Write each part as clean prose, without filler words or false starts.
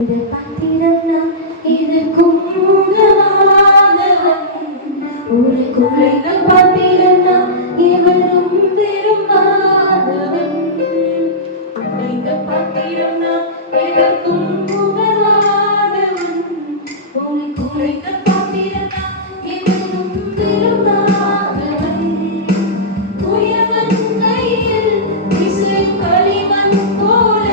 பத்திரம் இதற்கும் உதவாதவன் ஒரு குறைந்த பத்திரம் எவரும் விரும்பாதவன் இந்த பத்திரம் எதற்கும் உதவாதவன் ஒரு குறைந்த பத்திரம் எவரும் விரும்பாதவன் உயவன் கையில் இசை களிமண் போல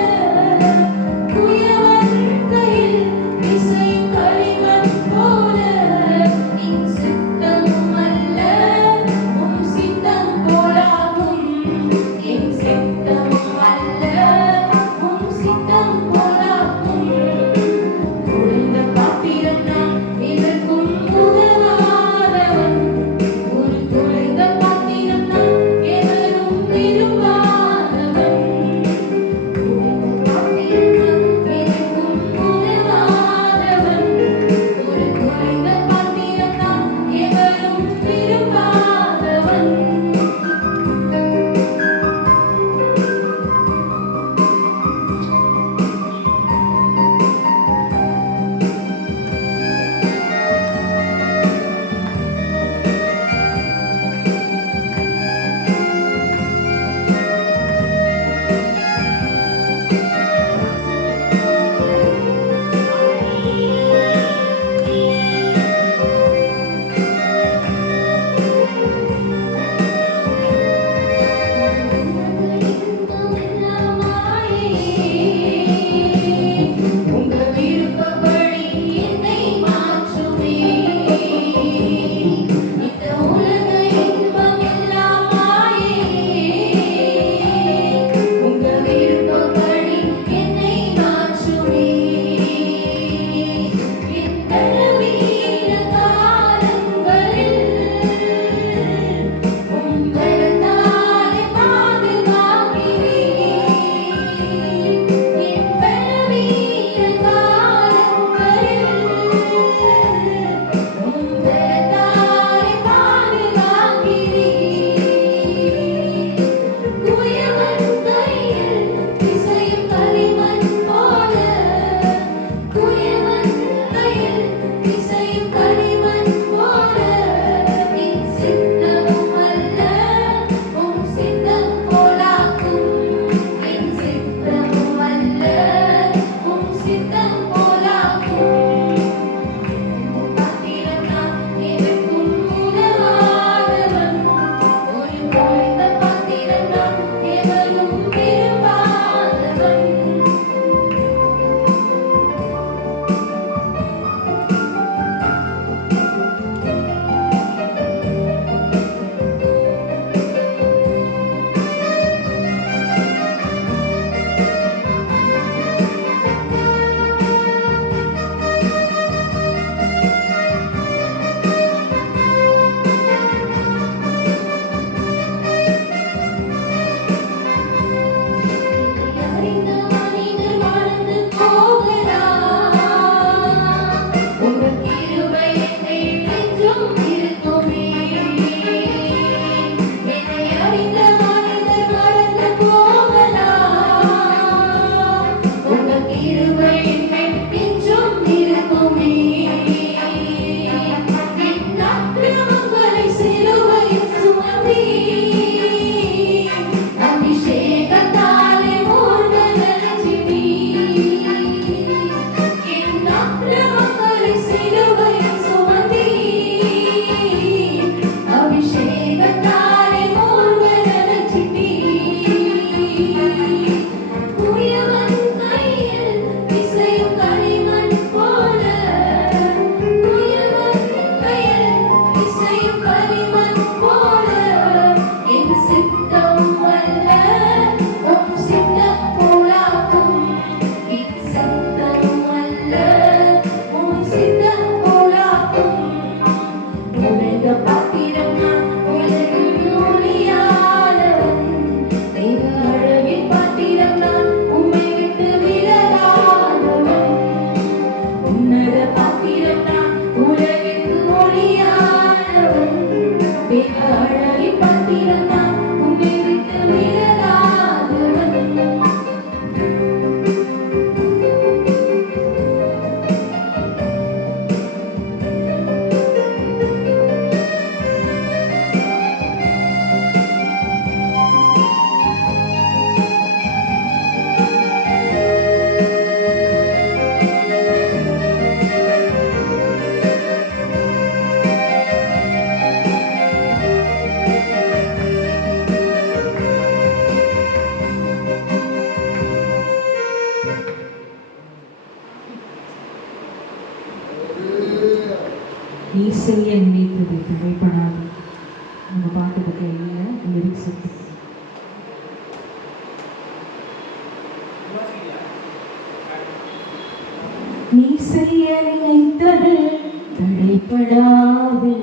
நீ செய்ய நினைத்தது தடைப்படாது. நம்ம பாட்டு கையில் லிரிக்ஸ் இருக்கு. நீ செய்ய நினைத்தது தடைப்படாது,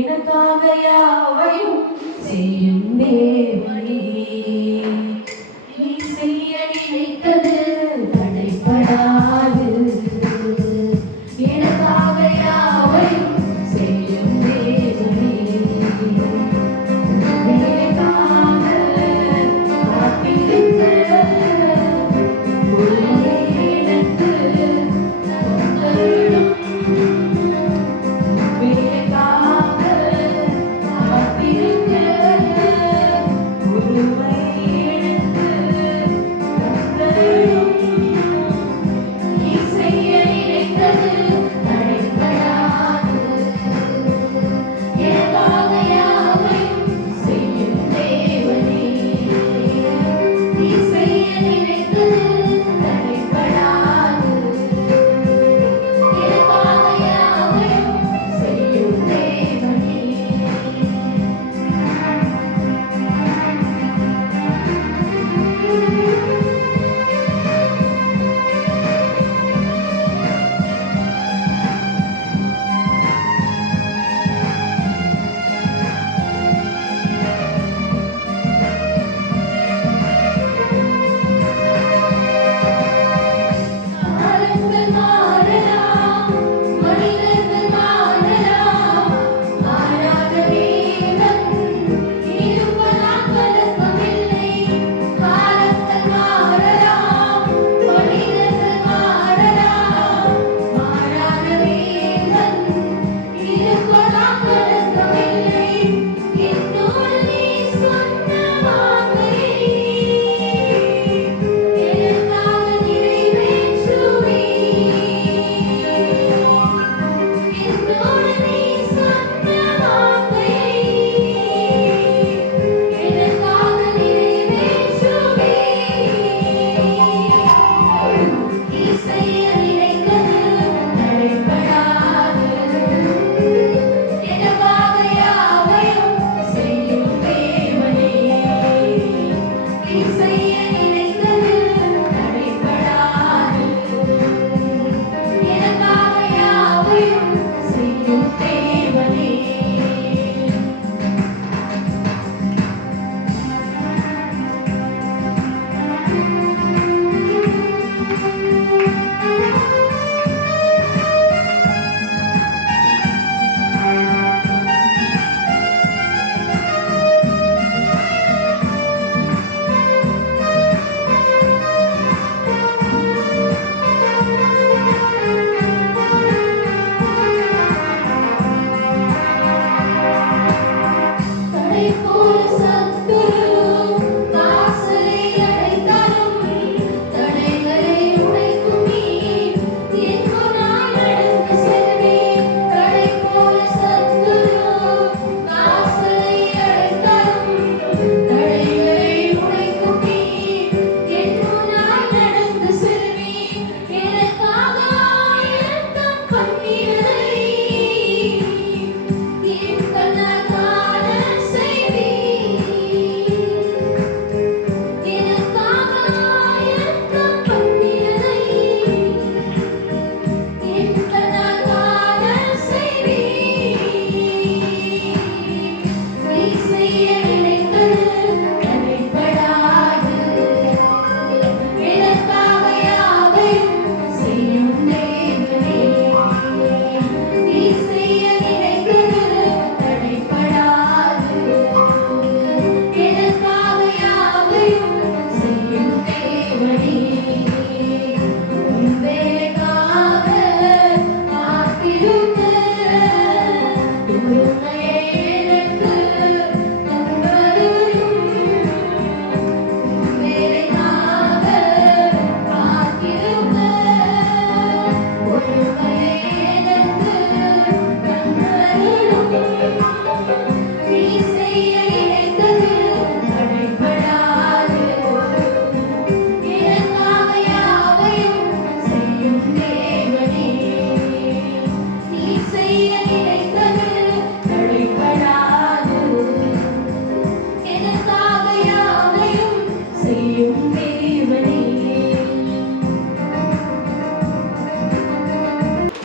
எனக்காக யாவையும் செய்யும் தேவனே. நீ செய்ய நினைத்தது தடைப்படாது, எனக்காக யாவையும் செய்யும் தேவனே. எனக்காக காத்திருக்க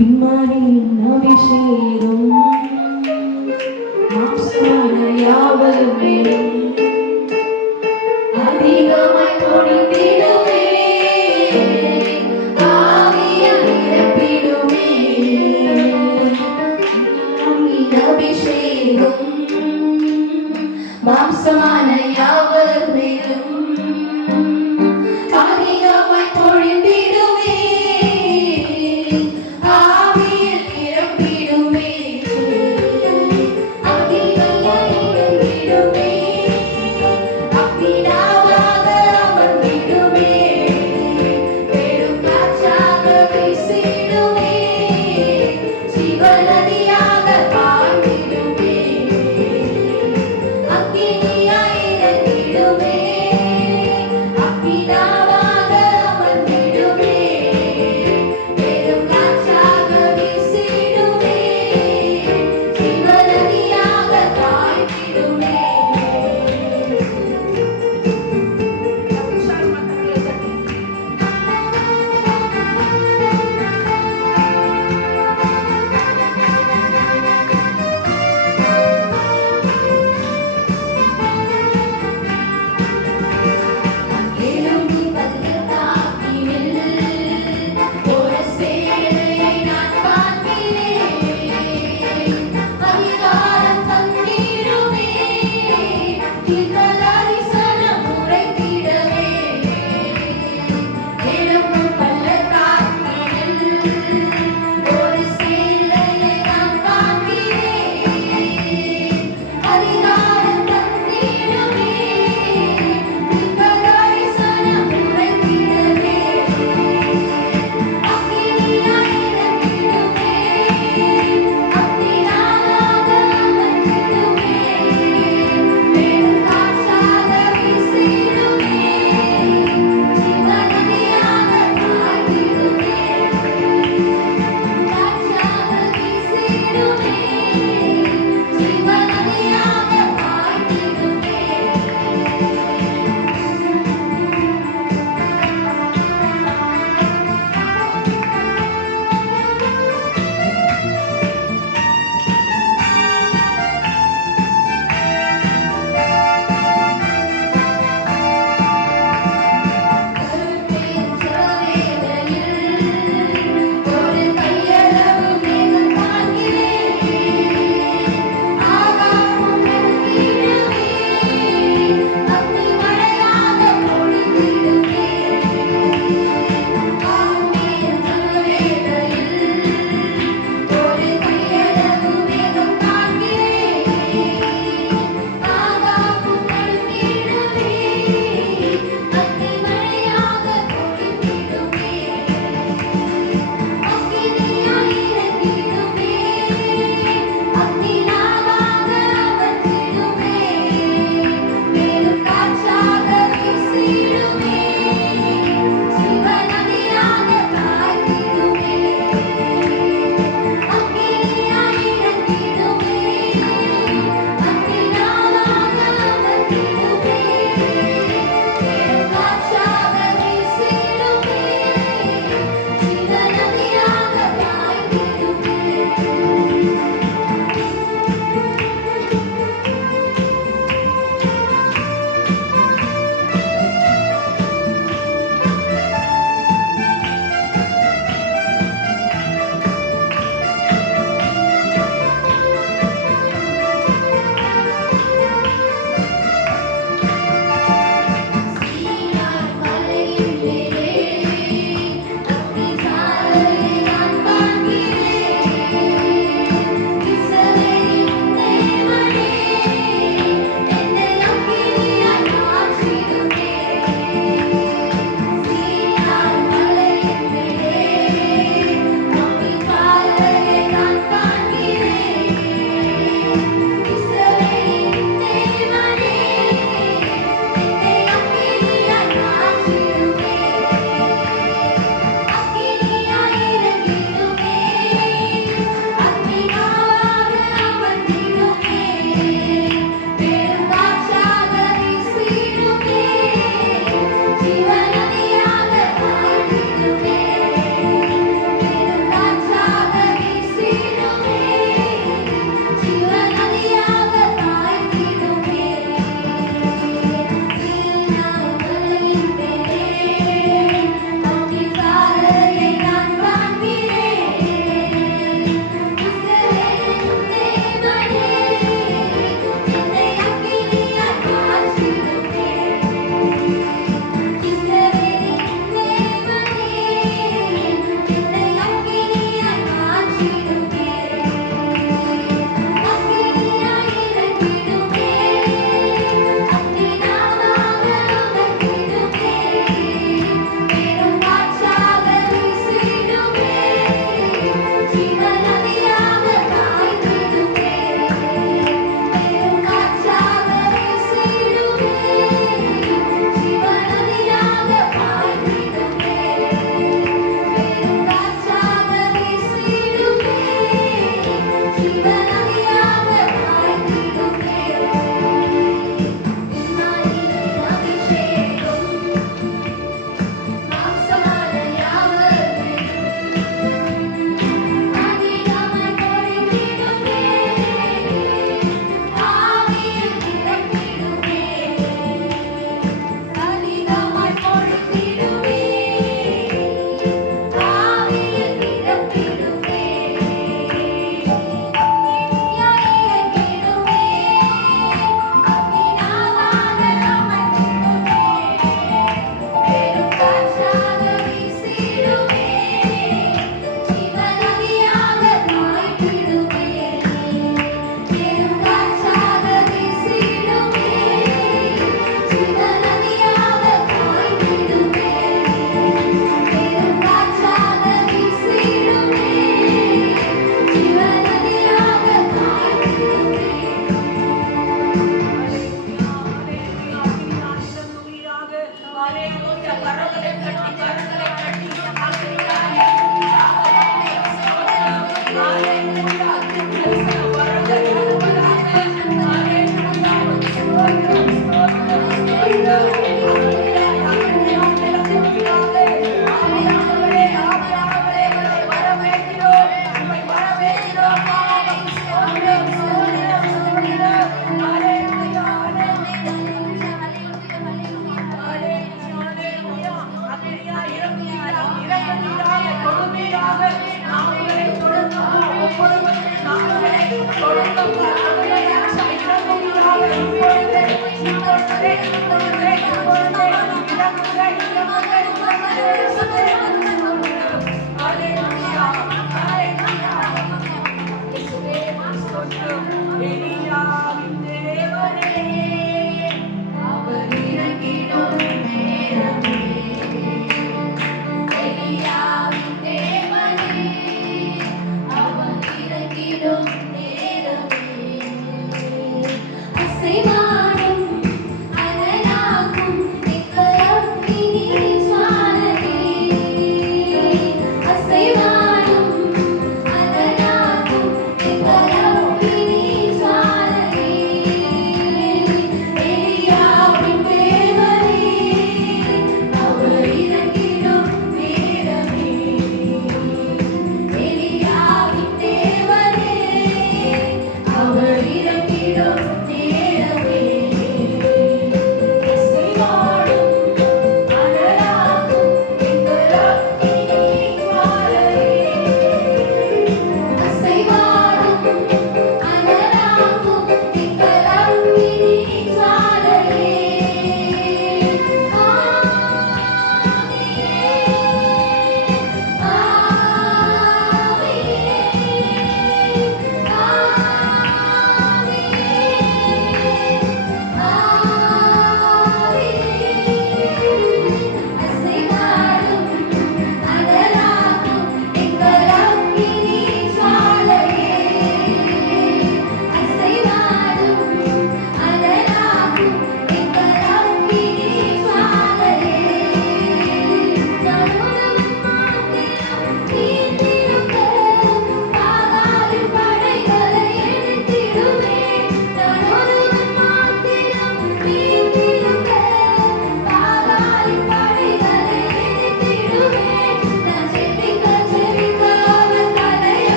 பின்மாரியின் அபிஷேகம் மாம்சமான யாவரும் மேலும் அதிகமாய் பொழிந்திடுமே, ஆவியால் நிரப்பிடுமே. ஆவியின் அபிஷேகம் மாம்சமான யாவர் மேலும் அதிகமாய் பொழிந்திடுமே, ஆவியில் நிரப்பிடுமே. அதிகமாய் நிரப்பிடுமே, அப்பினாவாக அமர்ந்திடுமே, பெரும் காற்றாக வீசிடுமே, ஜீவநதியாக பாய்ந்திடுமே. அக்கினியாய் இறங்கிடுமே,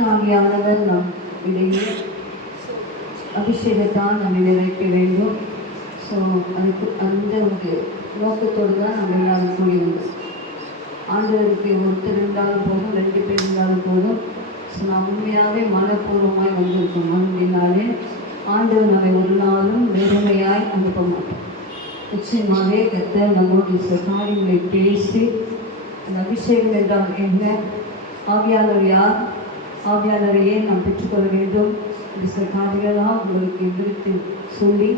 பரிசுத்தாவியானவர் நம் இடையே அபிஷேகத்தால் நம்மை நிறைக்க வேண்டும். ஸோ அதுக்கு அந்த ஒரு நோக்கத்தோடு தான் நம்ம எல்லாரும் கூடியுள்ளோம். ஆண்டவருக்கு ஒருத்தர் இருந்தாலும் போதும், 2 பேர் இருந்தாலும் போதும். ஸோ நான் உண்மையாகவே மனப்பூர்வமாய் வந்திருக்கோம். அப்படின்னாலே ஆண்டவர் நம்மை ஒரு நாளும் வெறுமையாய் அனுப்ப மாட்டோம். நிச்சயமாகவே கர்த்தர் நம்முடைய சில காரியங்களை பேசி, அந்த அபிஷேகம் என்றால் என்ன, ஆவியானவர் யார், ஆவியானவரையே நாம் பெற்றுக்கொள்ள வேண்டும், இந்த சில காரியங்களாம் உங்களுக்கு விவரித்து சொல்லி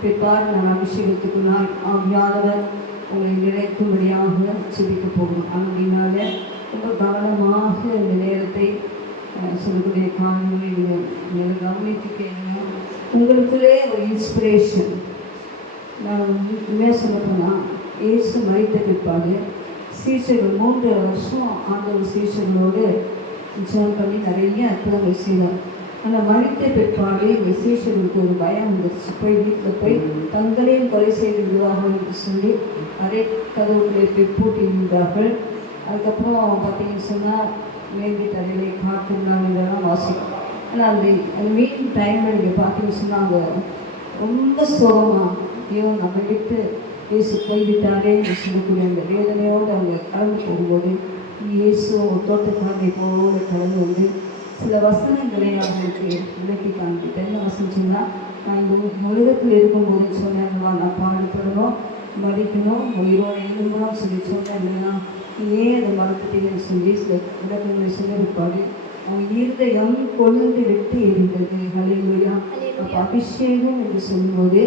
பிற்பாடு நான் அபிஷேகத்துக்குள்ளாய் ஆவியானவர் உங்களை நிறைக்கும்படியாக ஜெபிக்க போகணும். அப்படின்னால ரொம்ப கவனமாக இந்த நேரத்தை சொல்லக்கூடிய காரியங்களை நீங்கள் கவனித்து கேளுங்க. உங்களுக்குள்ளே ஒரு இன்ஸ்பிரேஷன். நான் உண்மையாக சொல்ல போனால், இயேசு மரித்த பிற்பாடு சீஷர்கள் 3 வருஷம் ஆண்டவர் சீஷர்களோடு ஜெபம் பண்ணி நிறைய அற்புதங்கள் செய்தார். ஆனால் மரித்த பிற்பாடு இந்த சீஷர்களுக்கு ஒரு பயம் வந்துருச்சு. போய் வீட்டில் போய் தங்களையும் கொலை செய்து விடுவார்கள் என்று சொல்லி நிறைய கதவுகளை போய் பூட்டி இருந்தார்கள். அதுக்கப்புறம் பார்த்தீங்கன்னு சொன்னால் மேல்வி தரையிலே காத்திருந்தாங்க இதெல்லாம் வாசிக்கும். ஆனால் அந்த மீட்டிங் டைமில் நீங்கள் பார்த்தீங்கன்னு சொன்னால் அங்கே ரொம்ப சோகமாக, ஐயோ நம்ம விட்டு இயேசு போய்விட்டாரே என்று சொல்லக்கூடிய அந்த வேதனையோடு அவங்க கடந்து போகும்போது இயேசு தோட்டக்காரனை போல கடந்து வந்து சில வசனங்களை அவங்களுக்கு விளக்கி காண்பிட்டேன். என்ன வசனம் சொன்னால், நான் இந்த உலகத்தில் இருக்கும்போது சொன்னேன்வா, நான் பாடுபடணும், மதிக்கணும், உயிரோடு எழும்பணும் சொல்லி சொன்னேன்னா ஏன் அதை மறந்துட்டீங்கன்னு சொல்லி சில விளக்கங்களை சொல்லியிருப்பாடு. அவங்க இருதயம் கொழுந்து விட்டு எரிந்தது. ஹல்லேலூயா. அப்போ அபிஷேகம் என்று சொல்லும்போது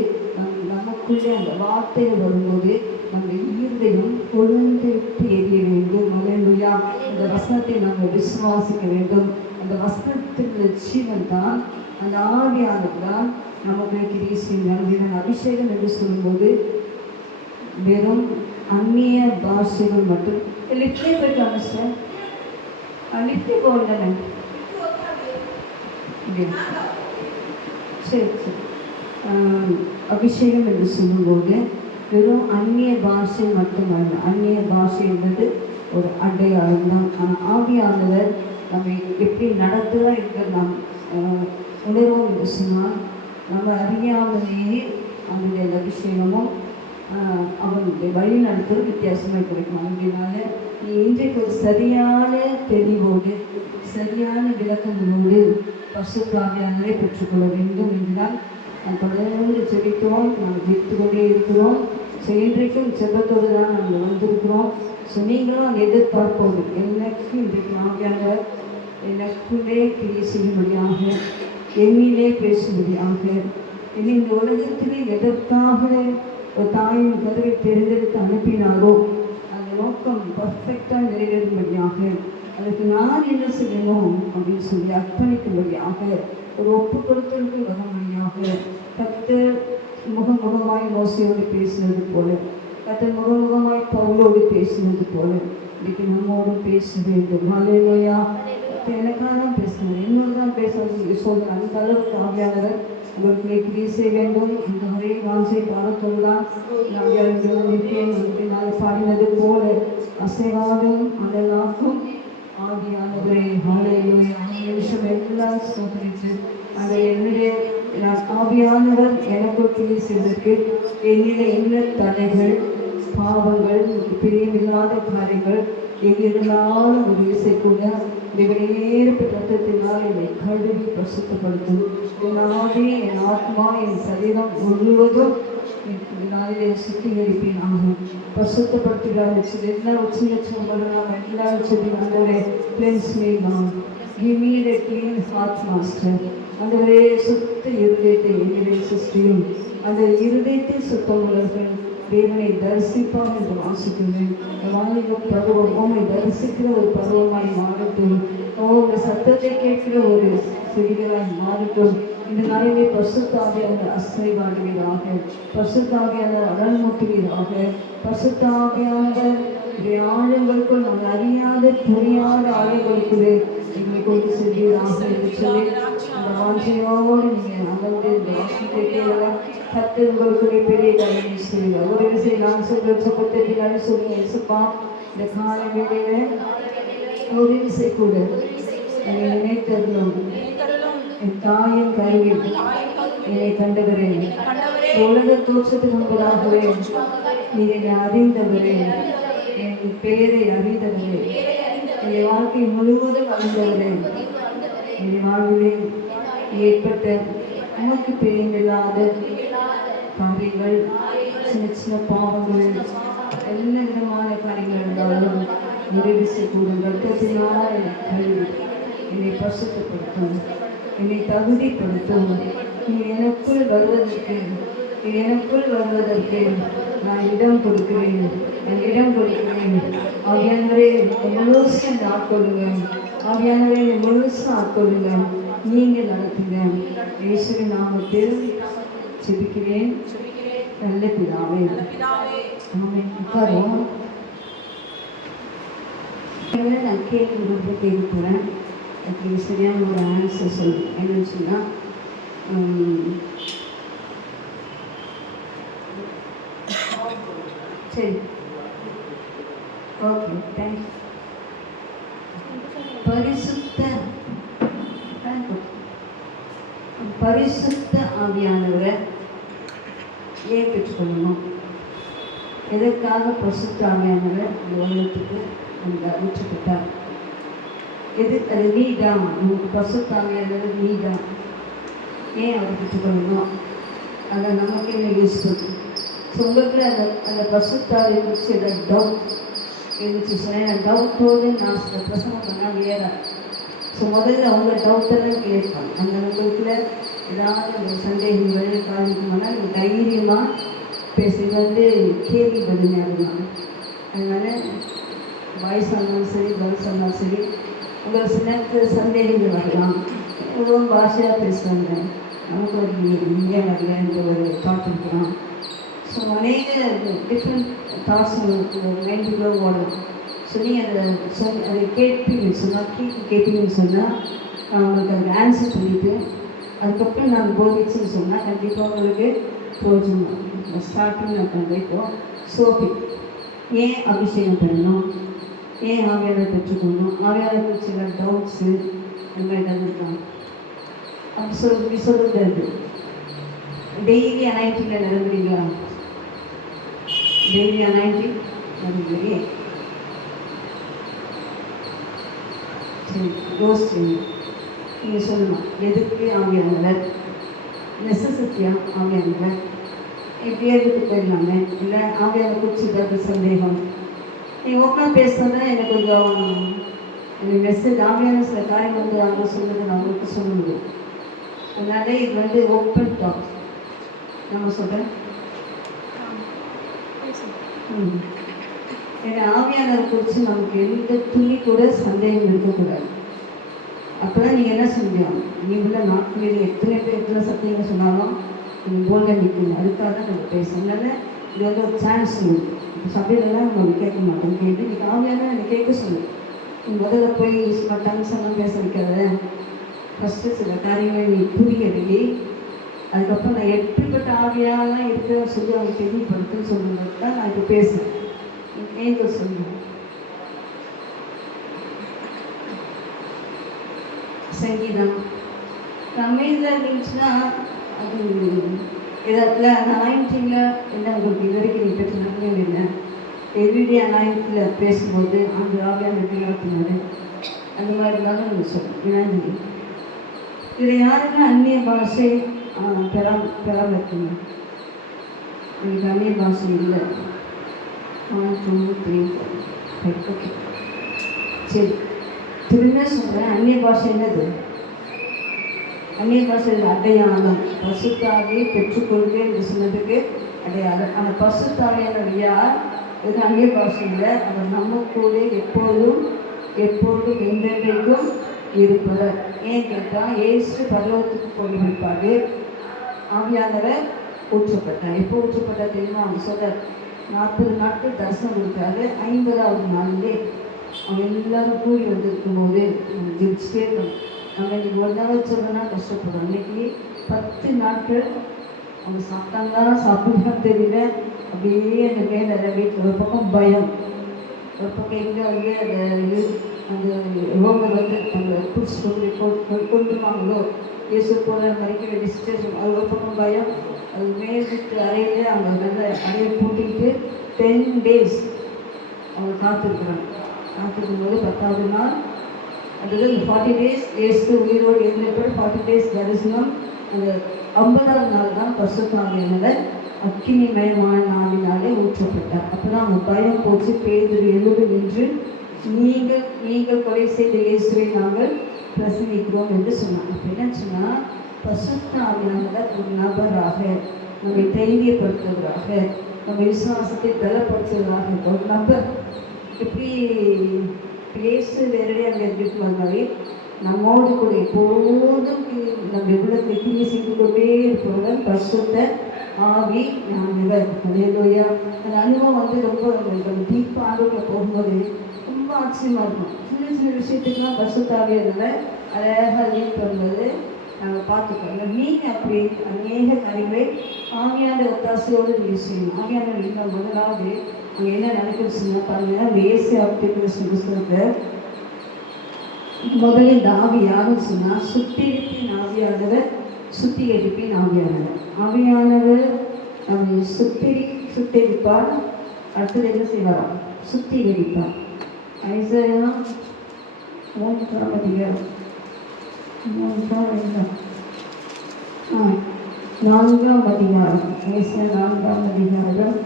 நமக்குள்ளே அந்த வார்த்தைகள் வரும்போது நம்ம இருதயம் கொழுந்து விட்டு எரிய வேண்டும். ஹல்லேலூயா. அந்த வசனத்தை நம்ம விசுவாசிக்க வேண்டும். அந்த வசனத்தின் ஜீவன் தான், அந்த ஆவியானது தான் நமக்கு கிரியை செய்யும். அபிஷேகம் என்று சொல்லும்போது வெறும் அந்நிய பாஷைகள் மட்டும் லிப்டே போயிட்டாங்க சார், லிப்டே போகலன்னு சரி சரி. அபிஷேகம் என்று சொல்லும்போது வெறும் அந்நிய பாஷை மட்டுமல்ல. அந்நிய பாஷை என்பது ஒரு அடையாளம் தான். ஆனால் ஆவியானவர் நம்மை எப்படி நடத்துவார் என்று நாம் உணர்வோம் என்று சொன்னால், நம்ம அறியாமலேயே அவனுடைய அபிஷேகமும் அவனுடைய வழி நடத்துவது வித்தியாசமாக கிடைக்கும். அப்படின்னால நீ இன்றைக்கு ஒரு சரியான தெளிவோடு சரியான விளக்கங்களோடு பரிசுத்த ஆவியானவரை பெற்றுக்கொள்ள வேண்டும் என்றால் நாம் தொடர்ந்து ஜெபிக்கிறோம். நாம் ஜெபித்து கொண்டே இருக்கிறோம். ஸோ இன்றைக்கும் ஜெபத்தோடு தான் நாங்கள் வந்திருக்கிறோம். ஸோ நீங்களும் அந்த எதிர்பார்ப்போடு எனக்கு இன்றைக்கு ஆவியானவர் எனக்குள்ளே கிரியை செய்யும்படியாக, என்னிலே பேசும்படியாக, என்னை இந்த உலகத்திலே எதற்காக ஒரு தாயின் கதவை தேர்ந்தெடுத்து அனுப்பினாரோ அந்த நோக்கம் பர்ஃபெக்டாக நிறைவேறும்படியாக, அதுக்கு நான் என்ன செய்யணும் அப்படின்னு சொல்லி அர்ப்பணிக்கும்படியாக, ஒரு ஒப்பு கொடுத்தலுக்கு வரும்படியாக கர்த்தர் முகமுகமாய் மோசையோடு பேசினது போல, கர்த்தர் முகமுகமாய் பவுலோடு பேசினது போல இன்னைக்கு நம்மோடு பேச வேண்டும். ஹல்லேலூயா. எனக்காக தான் பேசுகிறேன், என்னோடு தான் பேசுறது சொல்கிறேன். அந்த அளவுக்கு ஆவியானவர் உங்களுக்கு கிரியை செய்ய வேண்டும். இந்த முறை வாஞ்சை பாடத்தோடு தான் நான் பாடினது போல அசைவாடும் அந்த நாக்கும் ஆவியானவரே. ஹல்லேலூயா. நிமிஷம் எல்லாம் சோதரித்து அந்த என்னுடைய ஆவியானவர் எனக்குள் கிரியை செய்வதற்கு என்னிட என்ன தடைகள், பாவங்கள், பிரியமில்லாத காரியங்கள் எங்கிருந்தாலும் ஒரு விசை கூட வெளியேறப்பட்ட ரத்தத்தினால் என்னை கழுவி பரிசுத்தப்படுத்தும். என் ஆவி, என் ஆத்மா, என் சரீரம் முழுவதும் நாளிலே சுத்திகரிப்பேன் ஆகும். பரிசுத்தப்படுத்துகிறார். எல்லா உச்சியம் எல்லா செடி அந்தவரே cleanse me lord, give me a clean heart master. அந்தவரே சுத்த இருதயத்தை என்னிலே சிருஷ்டியும். அந்த இருதயத்தை சுத்தம் உள்ளவர்கள் தேவனை தரிசிப்பார் என்று வாசிக்கிறேன். வாலிப பருவம் உண்மை தரிசிக்கிற ஒரு பருவமாய் மாறட்டும். உங்க சத்தத்தை கேட்கிற ஒரு செடிகளாய் மாறட்டும். இந்த நாளிலே பரிசுத்த ஆவியானவர் அசைவாடுவீராக, பரிசுத்த ஆவியானவர் அனல்மூட்டுவீராக, பரிசுத்த ஆவியானவர் ஆழங்களுக்குள் நாங்கள் அறியாத புரியாத ஆழங்களுக்குள்ளே எங்களை கொண்டு செல்வீராக என்று சொல்லி அந்த வாஞ்சையோடு நீங்கள் அமர்ந்து இந்த வாசத்தை கேட்க கர்த்தர் உங்களுக்குள்ளே பெரிய காரியங்களை செய்வார். ஒரு விசை நான் சொல்ற சப்பத்தினாலே சொல்லுங்க, இயேசுப்பா இந்த காலை வேளையில ஒரு விசை கூட என்னை நினைத்தருளும். என் தாயின் கருவில் என்னை கண்டவரே, உலக தோற்றத்துக்கு முன்பதாகவே நீர் என்னை அறிந்தவரே, என் பெயரை அறிந்தவரே, என் வாழ்க்கை முழுவதும் அறிந்தவரே, என் வாழ்விலே ஏற்பட்ட உமக்கு பெரியமில்லாத காரியங்கள், சின்ன சின்ன பாவங்கள், எல்லா விதமான காரியங்கள் இருந்தாலும் உதவி செய்யக்கூடும். ரத்தத்தினால் என்னை பசுத்தப்படுத்தும், என்னை தகுதிப்படுத்தும். நீ எனக்குள் வருவதற்கு நான் இடம் கொடுக்கிறேன், ஆவியானவரே முழுசா ஆட்கொள்ளுங்க, ஆவியானவரே முழுசா ஆட்கொள்ளுங்க, நீங்கள் நடத்துங்க. இயேசுவின் நாமத்தில் ஜெபிக்கிறேன் நல்ல பிதாவே, ஆமென். உட்காரும். நான் கேட்க போகிறேன். அதுக்கு சரியான ஒரு ஆன்சர் சொல்லுவேன். என்னன்னு சொன்னால், சரி, ஓகே, தேங்க்யூ. பரிசுத்த ஆவியானவரை ஏன் பெற்றுக்கொள்ளணும்? எதற்காக பரிசுத்த ஆவியானவர் இந்த உலகத்துக்கு அந்த ஊற்றப்பட்டார்? அது நீதான், நமக்கு பரிசுத்த ஆவியானவர் நீதான். ஏன் அவரை பெற்றுக்கொள்ளணும்? அதை நமக்கு என்ன யூஸ்ஃபுல்? ஸோ உங்களுக்கு அந்த பரிசுத்த ஆவியை குறித்து ஏதாவது டவுட் இருந்துச்சு சொன்னேன். டவுட்டோடு நான் சில பிரசங்கம் பண்ணால் வேற. ஸோ முதல்ல அவங்க டவுட்டெல்லாம் கேட்பாங்க. அந்த உங்களுக்குள்ள ஏதாவது ஒரு சந்தேகங்கள் காரணமானால் நீங்கள் தைரியமாக பேசி கேள்வி பதில் நேரம். அதனால் பாய்ஸ் ஆனாலும் சரி, கேர்ள்ஸ் ஆனாலும் சரி, உங்களுக்கு சில நேரத்தில் சந்தேகங்கள் வரலாம். ஒரு பாஷையாக பேசுவாங்க, நமக்கு ஒரு இந்தியா வரல என்ற ஒரு தாட் இருக்கலாம். ஸோ அநேக டிஃப்ரெண்ட் தாட்ஸ் மைண்டுக்குள்ளே ஓடலாம். ஸோ நீங்கள் அதை கேட்பீங்கன்னு சொன்னால் கேட்பீங்கன்னு சொன்னால் உங்களுக்கு அதுக்கு ஆன்சர் பண்ணிவிட்டு அதுக்கப்புறம் நான் போதிச்சுன்னு சொன்னால் கண்டிப்பாக உங்களுக்கு பிரோஜனம். ஸ்டார்டிங் நான் பண்ணிப்போம். சோஃபி ஏன் அபிஷேகம் பண்ணணும், ஏன் ஆவியாளர் பெற்றுக்கணும், ஆவியாளருக்கு சில டவுட்ஸு அந்த மாதிரி ஏதாவது இருக்காங்க. அப்படி சொல்லுறது டெய்லி அனாயிட்டியில் நிரம்புறீங்களா? டெய்லி அனாயிட்டி நிரம்புறீங்க? சரி, யோசிச்சுங்க. நீங்கள் சொல்லலாம், எதுக்கு ஆவியானவர், நெசசிட்டியா ஆவியானவர், இப்படியே எதுக்கு போயிடலாமே, இல்லை ஆவியானவர் குறித்து ஏதாவது சந்தேகம். நீங்கள் ஓப்பனாக பேசுனதா எனக்கு கொஞ்சம் எனக்கு மெசேஜ் ஆவியான சில காரியம் அவங்க சொன்னது நான் உங்களுக்கு சொல்ல முடியும். அதனால இது ஓப்பன் டாக். நம்ம சொல்கிறேன். ஏன்னா ஆவியானவர் குறித்து நமக்கு எந்த துணி கூட சந்தேகம் இருக்கக்கூடாது. அப்போ தான் நீங்கள் என்ன சொல்ல முடியும்? நீங்கள நாட்களில் எத்தனை பேர் எத்தனை சத்தியங்கள் சொன்னாலும் நீங்கள் போல்டாக நிற்கணும். அதுக்காக தான் நம்ம பேசணும். அதனால் இது ஒரு சான்ஸ் இருக்குது. இப்போ சபையிலலாம் நம்ம கேட்க மாட்டோம். கேட்டு நீங்கள் ஆவியான எனக்கு கேட்க சொல்லுங்கள். முதல்ல போய் டங்ஸ் எல்லாம் பேச வைக்காத. ஃபஸ்ட்டு சில காரியங்கள் நீ புரிய வை. அதுக்கப்புறம் நான் எப்படிப்பட்ட ஆவியாலாம் இருக்கிற சொல்லி அவங்க தெரியப்படுத்துன்னு சொல்லுறது தான் நான் இப்போ பேசுகிறேன். ஏங்க சொல்லுங்கள். சங்கீதம் தமிழில் இருந்துச்சுன்னா அது இதில் அனாயிண்டிங்கில் என்ன உங்களுக்கு இது வரைக்கும் நீ பெற்ற நன்மை இல்லை. எவ்ரிடே அனாயிண்டில் பேசும்போது அந்த ஆவியான நடத்தினாரு. அந்த மாதிரி இருந்தாலும் நீங்கள் சொல்லணும். இதில் யாருன்னா அந்நிய பாஷை பெறாமல் இருக்குங்க. எனக்கு அந்நிய பாஷை இல்லை. 1 2 3 4 ஓகே, சரி, திரும்ப சொல்கிறேன். அந்நிய பாஷை என்னது? அந்நிய பாஷை அடையாளம். பசுத்தாவியை பெற்றுக்கொள்வேன் என்று சொன்னதுக்கு அடையாளம். அந்த பசுத்தாவியான யார்? இது அந்நிய பாஷையில் அவர் நம்ம கூட எப்பொழுதும் என்றென்றைக்கும் இருப்பவர். ஏன் கேட்டால் ஏசு பருவத்துக்கு போய்விட்டாரு. ஆவியானவர் ஊற்றப்பட்டார். எப்போ ஊற்றப்பட்டார் தெரியுமா? அவங்க சொல்கிறார், 40 நாட்கள் தரிசனம் கொடுத்தாரு. 50ஆவது நாளிலே அவங்க எல்லோரும் கூடி வந்திருக்கும் போது ஜெபிச்சுட்டே இருக்கணும். நம்ம இன்றைக்கி 1 ஹவர் சொல்லணும்னா கஷ்டப்படுறோம். இன்றைக்கி 10 நாட்கள் அவங்க சாப்பிட்டாங்களா சாப்பிட்டா தெரியல. அப்படியே அந்த மேலே வீட்டில் ஒரு பக்கம் பயம், ஒரு பக்கம் எங்கே அந்த அந்த ரோமர் வந்து அந்த புட்ஸ் கொண்டுருவாங்களோ இயேசு போல மறிக்க வேண்டிய சுச்சுவேஷன் அது ஒரு பக்கம் பயம். அது மேல்விட்டு அறையிலே அவங்க நல்ல அறையை பூட்டிக்கிட்டு 10 days அவங்க காத்திருக்கிறாங்க. காத்திருக்கும்போது 10வது நாள் அதாவது இந்த 40 days இயேசு உயிரோடு எழுந்தபோது 40 days தரிசனம். அந்த 50வது நாள் தான் பரிசுத்தாவியானவர் அக்கினிமயமான நாளினாலே ஊற்றப்பட்டார். அப்போ தான் அவங்க பயம் போச்சு. பேதுரு எழுந்து நின்று நீங்கள் கொலை செய்த இயேசுவை நாங்கள் பிரசங்கிக்கிறோம் என்று சொன்னாங்க. அப்போ என்ன சொன்னால் பரிசுத்தாவியானவர் ஒரு நபராக நம்மை தைரியப்படுத்துவதாக நம்ம விசுவாசத்தை பலப்படுத்துவதாக ஒரு நபர் எப்படி இயேசு நேரடியாக அங்கே இருந்துட்டு வந்தாலே நம்மோடு கூட எப்போதும் நம்ம எவ்வளோ தீமை செய்து கொண்டே இருப்பவர்கள் பரிசுத்த ஆவி ஞானவர். அதேலோயா அந்த அனுபவம் வந்து ரொம்ப நம்ம டீப்பாக ஆண்டுக்குள்ள போகும்போது ரொம்ப ஆச்சரியமாக இருக்கும். சின்ன சின்ன விஷயத்துக்கெல்லாம் பரிசுத்த ஆவியானவர் அழகாக லீட் பண்ணும்போது நாங்கள் பார்த்துக்கோங்க. நீங்கள் அப்படி அநேக காரியங்களை ஆவியான ஒத்தாசையோடு நீங்கள் செய்யணும். ஆவியான இருந்தால் முதலாவது அங்கே என்ன நடக்குது சொன்னால் பாருங்கள், அந்த ஏசியா புத்தகத்தை முதல்ல இந்த ஆவி யாருன்னு சொன்னால் சுத்திகரிப்பின் ஆவியானவர், சுத்திகரிப்பின் ஆவியானவர். ஆவியானவர் நம்ம சுத்திகரிப்பார். அடுத்தது என்ன செய்வாராம்? சுத்திகரிப்பார். ஐசையா 3ஆம் அதிகாரம் 4ஆம் அதிகாரம் ஐசையா 4ஆம் அதிகாரம்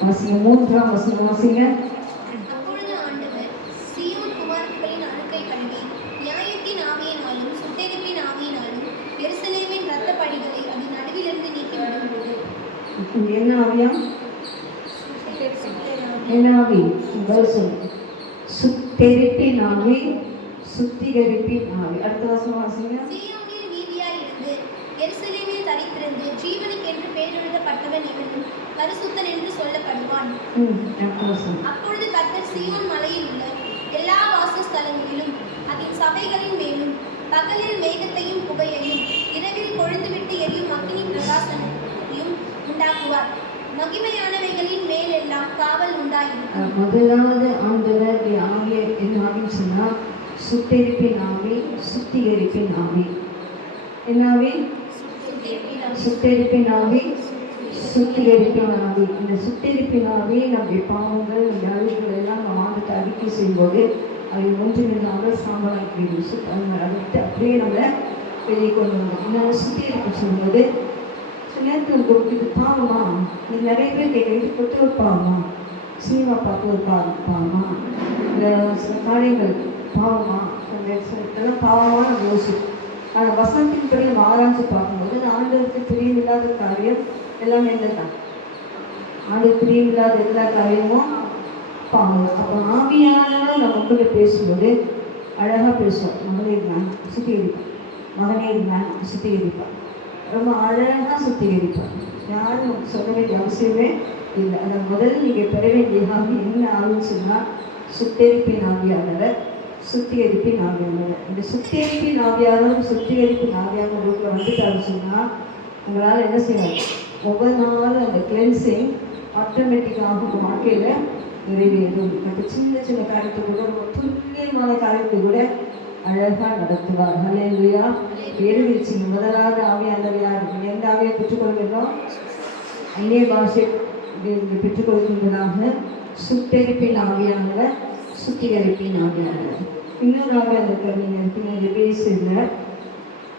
வாசிங்க. 3ஆம் வசனம் வாசிங்க. அப்பொழுது ஆண்டவர் சீயோன் குமாரத்திகளின் அழுக்கை கழுவி நியாயத்தின் ஆவியினாலும் சுட்டெரிப்பின் ஆவியினாலும் எருசலேமின் இரத்த படிகளை அது நடுவிலிருந்து நீக்கிவிடும்போது என்ன ஆவியா? என்ன ஆவி? சுத்தெரிப்பின் ஆவி, சுத்திகரிப்பின் ஆவி. அடுத்த வசனம் வாசிங்க. சீயோனில் மீதியாயிருந்து எருசலேமில் தரித்திருந்து ஜீவனுக்கென்று பேரெழுதப்பட்டவன் இவனும் பரிசுத்தன் என்று சொல்லப்படுவான். அப்பொழுது கர்த்தர் சீயோன் மலையில் உள்ள எல்லா வாசஸ்தலங்களிலும் அதன் சபைகளின் மேலும் பகலில் மேகத்தையும் புகையையும் இரவில் கொழுந்துவிட்டு எரியும் அக்கினி பிரகாசனையும் உண்டாக்குவார். மகிமையானவைகளின் மேலெல்லாம் காவல் உண்டாயிருக்கும். முதலாவது ஆண்டவர் ஆவியை என்ன ஆவின்னு சொன்னால் சுட்டெரிப்பின் ஆவி, சுத்திகரிப்பின் ஆவி. என்ன ஆவி? சுட்டெரிப்பின் ஆவி, சுத்திகரிப்பின் ஆவி. இந்த சுட்டெரிப்பின் ஆவி நம்முடைய பாவங்கள் அழுகுகள் எல்லாம் நம்ம ஆண்டுக்கு அறிக்கை செய்யும்போது அதை ஒன்றில்லாமல் சாம்பலாக்கி அடுத்து அப்படியே நம்ம வெளியே கொண்டு வந்தோம். இந்த சுத்திகரிப்பு சொல்லும்போது நேரத்தில் இது பாவமா? இது நிறைய பேர் கேட்க கொட்டு ஒரு பாவமா? சினிமா பார்க்க ஒரு பாவமா? இல்லை சில காரியங்கள் பாவமா? இதெல்லாம் பாவமாக நம்ம யோசிப்போம். ஆனால் வசனத்தின் படி நம்ம ஆராய்ச்சி பார்க்கும்போது ஆண்டவருக்கு பிரியமில்லாத காரியம் எல்லாமே என்னதான்? ஆண்டவருக்கு பிரியமில்லாத எல்லா காரியமும் பாவம். அப்போ ஆவியானவர்கள் நம்ம கூட பேசும்போது அழகாக பேசுவோம். மகனே இருந்தான் சுத்திகரிப்பான், மகனே இருந்தான் சுத்திகரிப்பான், ரொம்ப அழகாக சுத்திகரிப்பார். யாரும் சொல்ல வேண்டிய அவசியமே இல்லை. அதை முதல்ல நீங்கள் பெற வேண்டிய ஆவி என்ன ஆரம்பிச்சுன்னா சுத்திகரிப்பின் ஆவியானவர், சுத்திகரிப்பின் ஆவியானவர். இந்த சுத்திகரிப்பின் ஆவியானவர் சுத்திகரிப்பின் ஆவியான ரூட்டில் வந்துட்டாரு சொன்னால் உங்களால் என்ன செய்யணும்? ஒவ்வொரு நாளும் அந்த கிளென்சிங் ஆட்டோமேட்டிக்காக உங்கள் வாழ்க்கையில் நிறைவேறும். அந்த சின்ன சின்ன காரியத்தை கூட ரொம்ப துல்லியமான காரியத்தை கூட அழகாக நடத்துவார். ஹல்லேலூயா. எழுதிருச்சிங்க. முதலாவது ஆவியானவர் யார்? எந்த ஆவியை பெற்றுக்கொள்கிறோம்? அந்நிய பாஷை பெற்றுக்கொள்கின்றதாக சுட்டெரிப்பின் ஆவியானவர், சுத்திகரிப்பின் ஆவியானவர். இன்னொரு ஆவியானவர் நீங்கள் இருக்கீங்க எபேசியர்ல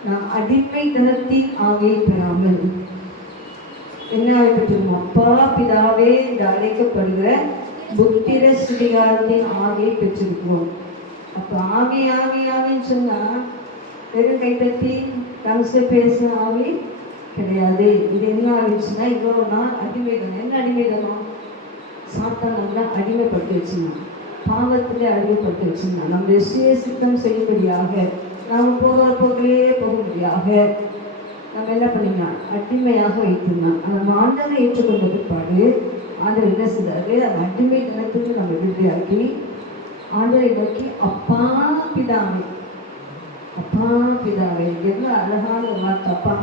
நாம் அடிமைத்தனத்தின் ஆவியை பெறாமல் என்ன ஆவி பெற்றிருக்கோம்? அப்பா பிதாவே என்று அழைக்கப்படுகிற புத்திர சுதிகாரத்தின் ஆவியை பெற்றிருக்கிறோம். அப்போ ஆவி ஆவி ஆவின்னு சொன்னால் வெறும் கைப்பற்றி தம்சை பேசும் ஆவி கிடையாது. இது என்ன ஆவிச்சுன்னா இவ்வளோ நாள் அடிமைதனம். என்ன அடிமைதனம்? சாத்தான் நம்மளை அடிமைப்பட்டு வச்சுருந்தான், பாவத்திலே அடிமைப்பட்டு வச்சுருந்தான். நம்ம சுயசித்தம் செய்யும்படியாக நாம் போகிற போக்கிலே போகும்படியாக நம்ம என்ன பண்ணிக்கலாம்? அடிமையாக வைத்திருந்தான். நம்ம ஆண்டவரை ஏற்றுக்கொண்ட பிற்பாடு ஆண்டவர் என்ன செய்தாரு? அந்த அடிமைத்தனத்துக்கு நம்ம விடுதலையாக்கி ஆண்டவரை நோக்கி அப்பா பிதாவே, அப்பா பிதாவே. எவ்வளோ அழகான ஒரு வார்த்தை அப்பா.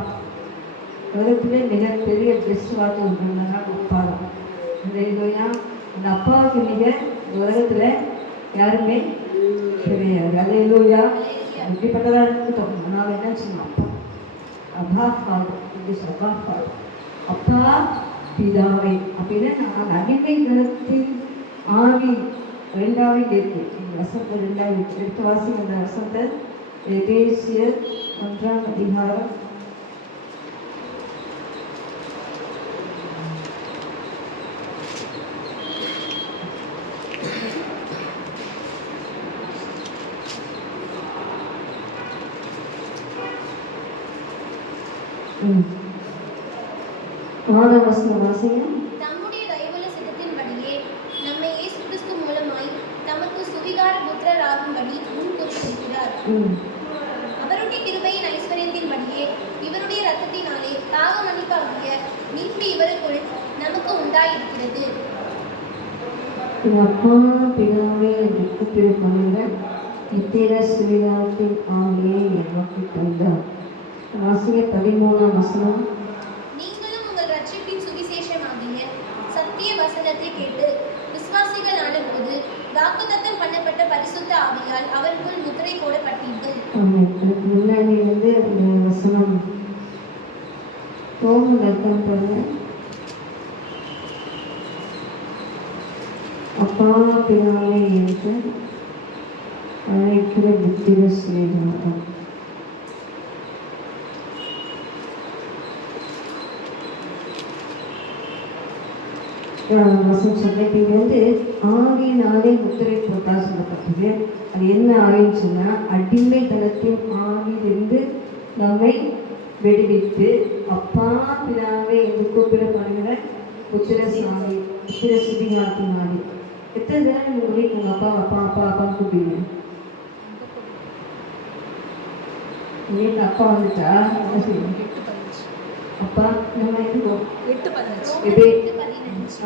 உலகத்திலே மிகப்பெரிய பெஸ்ட் வார்த்தை ஒன்று அப்பா தான். அந்த அப்பாவுக்கு மிக உலகத்துல யாருமே கிடையாது. அல்லேலூயா. எப்படிப்பட்டதா இருக்கட்டும், ஆனால் என்ன சொன்னோம்? அப்பா ஃபாதர், அப்பா ஃபாதர், அப்பா பிதாவை அப்படின்னா நான் அடிமை தனத்தின் ஆவி 2வது இருக்கு. வசனத்தை 2வது எடுத்து வாசிங்க. அந்த வசனத்தை எபேசியர் 1ஆம் அதிகாரம் 4ஆம் வசனம் வாசிங்க. தம்முடைய தயவுள்ள சித்தத்தின்படியே நம்மை இயேசு கிறிஸ்து மூலமாய் தமக்கு சுவிகார புத்திரராகும்படி முன் குறித்திருக்கிறார். அவருடைய கிருபையின் ஐஸ்வர்யத்தின்படியே இவருடைய இரத்தத்தினாலே பாவ மன்னிப்பாகிய மீட்பு இவருக்குள் நமக்கு உண்டாயிருக்கிறது. அப்பா பிதாவே என்று கூப்பிடுவார்கள். நித்திர சுவிகாரத்தின் ஆவியை எனக்கு தந்தார். வாசிங்க 13ஆம் வசனம். நீங்களும் உங்கள் ரட்சிப்பின் சுவிசேஷமாகிய சத்திய வசனத்தை கேட்டு விசுவாசிகள் ஆனபோது வாக்குத்தத்தம் பண்ணப்பட்ட பரிசுத்த ஆவியால் அவருக்குள் முத்திரை போடப்பட்டீர்கள். முன்னாடி அந்த வசனம் கோபம் அர்த்தம் பாருங்க. அப்பா பிதாவே என்று அழைக்கிற புத்திர சிநேகம். வசனம் சொல்லிட்டு வந்து ஆவியினாலே முத்திரை போட்டா சொல்லப்பட்டது. அது என்ன ஆவின்னு சொன்னா அடிமைத்தனத்தின் ஆவியிலிருந்து நம்மை விடுவித்து அப்பா பிதாவே என்று கூப்பிடப்படுகிற புத்திர சாமி, புத்திர சுவிகாரத்தின் ஆவி. எத்தனை தடவை உங்க வீட்டுக்கு உங்க அப்பா அப்பா அப்பா அப்பான்னு கூப்பிடுங்க. வீட்டில் அப்பா வந்துட்டா என்ன செய்யணும்? அப்பா நம்ம இருக்கோம்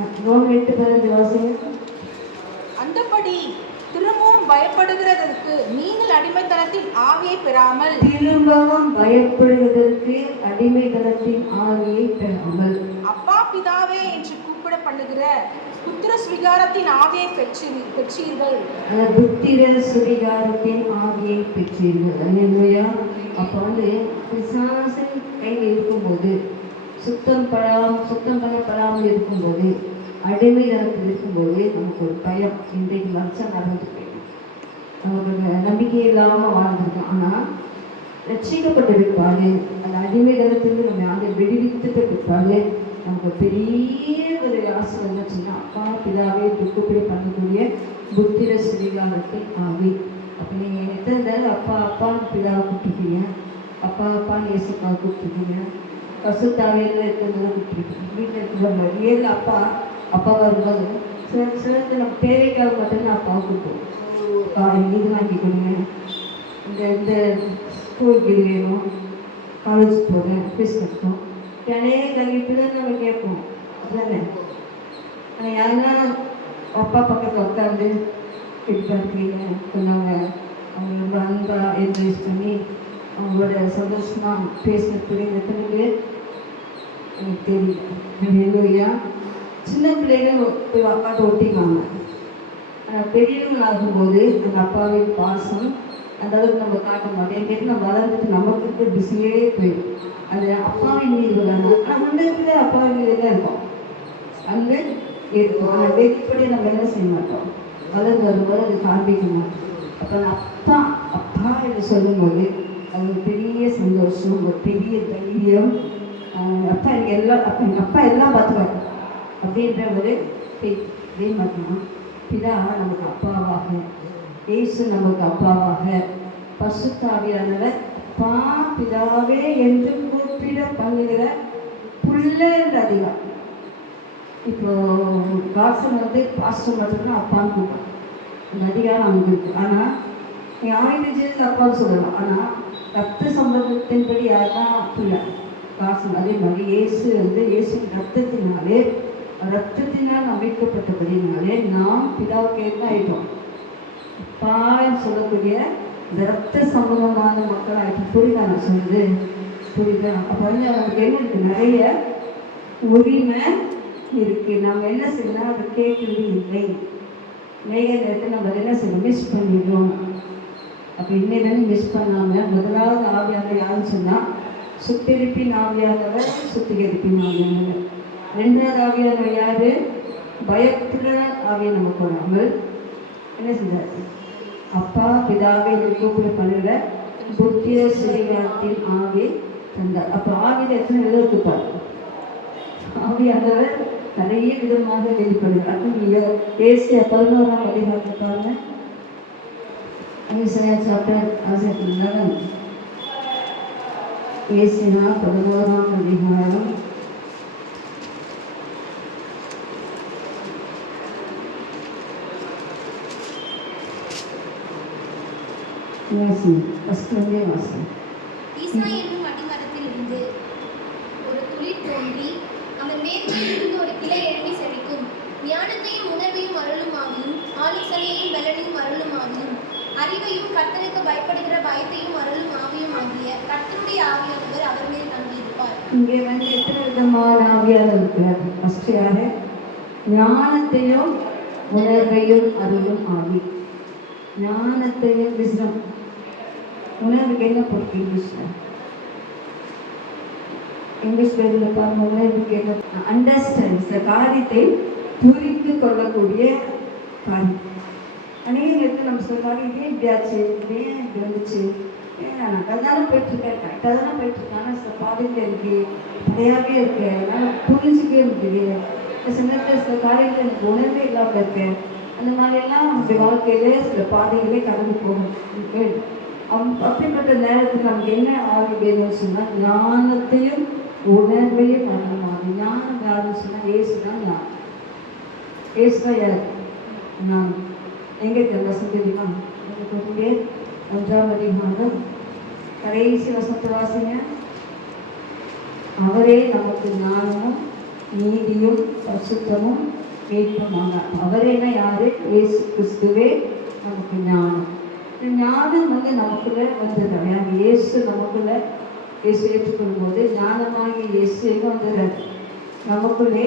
8:15 வாசிங்க. அந்தபடி திரும்பவும் பயப்படுகிறதற்கு நீங்கள் அடிமைத்தனத்தின் ஆவியை பெறாமல் அப்பா பிதாவே என்று கூப்பிட பண்ணுகிற புத்திர சுவிகாரத்தின் ஆவியை பெற்றீர்கள். புத்திர சுவிகாரத்தின் ஆவியை பெற்றீர்கள். அல்லேலூயா. அப்போ வந்து பிசாசின் கையில் இருக்கும்போது சுத்தம் பண்ணப்படாமல் இருக்கும்போது அடிமை தனத்தில் இருக்கும்போது நமக்கு ஒரு பயம். இன்றைக்கு வருஷம் நடந்து போயிடும், நமக்கு நம்பிக்கை இல்லாமல் வாழ்ந்துருக்கோம். ஆனால் ரட்சிக்கப்பட்ட பிற்பாடு அந்த அடிமை தனத்திலிருந்து நம்ம அதை விடுவித்துட்டு பிற்பாடு நமக்கு பெரிய ஒரு ஆசீர்வாதம் வச்சுன்னா அப்பா பிதாவே கூப்பிடி பண்ணக்கூடிய புத்திர சுவிகாரத்தின் ஆவி. அப்போ நீங்கள் எத்தனை தடவை அப்பா அப்பான்னு பிதாவை கூப்பிட்டுருக்கீங்க, அப்பா அப்பான்னு இயேசுப்பாவை கூப்பிட்டுருக்கீங்க, பசுத்தாவையில் எத்தனை தடவை கூப்பிட்டுருக்கீங்க? வீட்டில் இருக்கிறவங்க ஏழு அப்பா அப்பாவாக இருக்காது. சிலருக்கு நம்ம தேவைக்காக மட்டும்தான் அப்பாவை கூப்பிடுவோம். இது வாங்கி கொடுங்க, இந்த ஸ்கூலுக்கு இது வேணும், காலேஜுக்கு போகிறேன், ஃபீஸ் கட்டணும், நிறைய கல்விட்டு தான் நம்ம கேட்போம். அப்படிதானே? ஆனால் யாருன்னா அப்பா பக்கத்தில் உட்காந்து எப்படி இருக்கிறீங்க சொன்னாங்க, அவங்க ரொம்ப அன்பாக என்கரேஜ் பண்ணி அவங்களோட சந்தோஷமாக பேசினக்கூடிய எத்தனை பேர் எனக்கு தெரியல. இல்லையா? சின்ன பிள்ளைகள் போய் அப்பாட்ட ஒட்டிக்குவாங்க. ஆனால் பெரியவங்க ஆகும்போது அந்த அப்பாவின் பாசம் அந்த அளவுக்கு நம்ம காட்ட மாட்டோம். கேட்டு நம்ம வளர்ந்துட்டு நமக்கு இருக்க பிஸியே போயிடும். அது அப்பாவின் மீது விளையாடணும். ஆனால் அந்த இடத்துல அப்பாவின் மீது தான் இருக்கும், அங்கே இருக்கும். ஆனால் வெளிப்படி நம்ம என்ன செய்ய மாட்டோம், வளர்ந்து வரும்போது அது காண்பிக்க மாட்டோம். அப்போ அப்பா அப்பா என்று சொல்லும்போது அது பெரிய சந்தோஷம், ஒரு பெரிய தைரியம். அப்பா எனக்கு எல்லாம் எங்கள் அப்பா எல்லாம் பார்த்துருவாங்க அப்படின்ற ஒரு இதே மாதிரி பிதா நமக்கு அப்பாவாக, இயேசு நமக்கு அப்பாவாக, பரிசுத்த ஆவியானவர் அப்பா பிதாவே என்று கூப்பிட பண்ணுகிற புள்ள என்ற அதிகாரம். இப்போ காசன் வந்து பாஸ்டர் மட்டும்தான் அப்பான்னு கூப்பிடும், அந்த அதிகாரம் நமக்கு இருக்கு. ஆனால் நீ ஆயுத அப்பான்னு சொல்லலாம். ஆனால் ரத்த சம்பந்தத்தின்படி யாருதான் பிள்ளை காசன். அதே மாதிரி இயேசு வந்து இயேசு ரத்தத்தினால் அமைக்கப்பட்டபடினாலே நாம் பிதாவுக்கு என்ன ஆகிட்டோம், அப்பான்னு சொல்லக்கூடிய இந்த ரத்த சம்பந்தமான மக்கள் ஆகிட்டோம். புரியுதா நான் சொல்லுது? புரியுதா? அப்போ வந்து அவங்களுக்கு என்ன இருக்குது, நிறைய உரிமை இருக்குது. நம்ம என்ன செய்யணும், அதை கேட்கறது இல்லை. மேக நேரத்தை நம்ம என்ன செய்யணும், மிஸ் பண்ணிடுறோம். அப்போ இன்னைக்கு மிஸ் பண்ணாமல் முதலாவது ஆவியானவர் யாருன்னு சொன்னால் சுத்திகரிப்பின் ஆவியானவர், சுத்திகரிப்பின் ஆவியானவர். ரெண்டாவது ஆவியானவர் யார்? பயப்படுற ஆவியை நம்ம போடாமல் என்ன செஞ்சார்? அப்பா பிதாவை கூப்பிட பண்ணுற புத்திய சுவிகாரத்தின் ஆவி தந்தார். அப்போ ஆவியில் எத்தனை விதம் இருக்குப்பார்? ஆவியானவர் நிறைய விதமாக வெளிப்படுகிறார். அது நீங்கள் ஏசியா 11ஆம் அதிகாரத்தை பாருங்க. Asia chapter 11. ஏசியா 11ஆம் அதிகாரம் 1 வாசம். ஈசா என்னும் அடிமரத்திலிருந்து ஒரு துளிர் தோன்றி அவன் வேரிலிருந்து ஒரு கிளை எழும்பி செழிக்கும். ஞானத்தையும் உணர்வையும் அருளும் ஆவியும், ஆலோசனையையும் பலனையும் அருளும் ஆவியும், அறிவையும் கர்த்தருக்கு பயப்படுகிற பயத்தையும் அருளும் ஆவியும் ஆகிய கர்த்தருடைய ஆவியானவர் அவர் மேல் தங்கியிருப்பார். இங்கே எத்தனை விதமான ஆவியானவர் இருக்கிறார்? ஃபர்ஸ்ட் யாரு? ஞானத்தையும் உணர்வையும் அருளும் ஆவி. ஞானத்தையும் விஸ்டம். உணர்வுக்கு என்ன பொறுப்பு? இங்கிலீஷ் பேரில் பாருங்க. உணர்வுக்கு என்ன? அண்டர்ஸ்டாண்ட், இந்த காரியத்தை புரிந்து கொள்ளக்கூடிய காரியம். அநேக நேரத்தில் நம்ம சொல்லுவாங்க, இதே இப்படியாச்சு, இதே இப்படி வந்துச்சு, நான் கரெக்டாக போயிட்டுருக்கேன், கரெக்டாக தானே போயிட்டுருக்கேன், ஆனால் சில பாதைகள் இருக்கு, தடையாகவே இருக்கு, என்னால் புரிஞ்சிக்கவே முடியுது. சில நேரத்தில் சில காரியங்கள் எனக்கு உணர்வே இல்லாமல் இருக்கேன். அந்த மாதிரிலாம் நம்முடைய வாழ்க்கையிலே சில பாதைகளே கடந்து போகும். அப்படிப்பட்ட நேரத்தில் நமக்கு என்ன ஆவி வேணும்னு சொன்னால் ஞானத்தையும் உணர்வையும் பண்ணணும். ஞானம் யாருன்னு சொன்னால் ஏசு தான் ஞானம். ஏசுதான் யார்? ஞானம். எங்கே வசனம் தெரியுமா? உங்களுக்கு 1ஆம் அதிகாரம் கடைசி வசனத்தை வாசிங்க. அவரே நமக்கு ஞானமும் நீதியும் பரிசுத்தமும் மீட்புமாக. அவரேனா யாரு? இயேசு கிறிஸ்துவே நமக்கு ஞானம். இந்த ஞானம் நமக்குள்ள வந்துடுறாங்க. இயேசு நமக்குள்ள இயேசு ஏற்றுக்கொள்ளும் போது ஞானமாகி இயேசு எங்கே வந்துடுறாரு? நமக்குள்ளே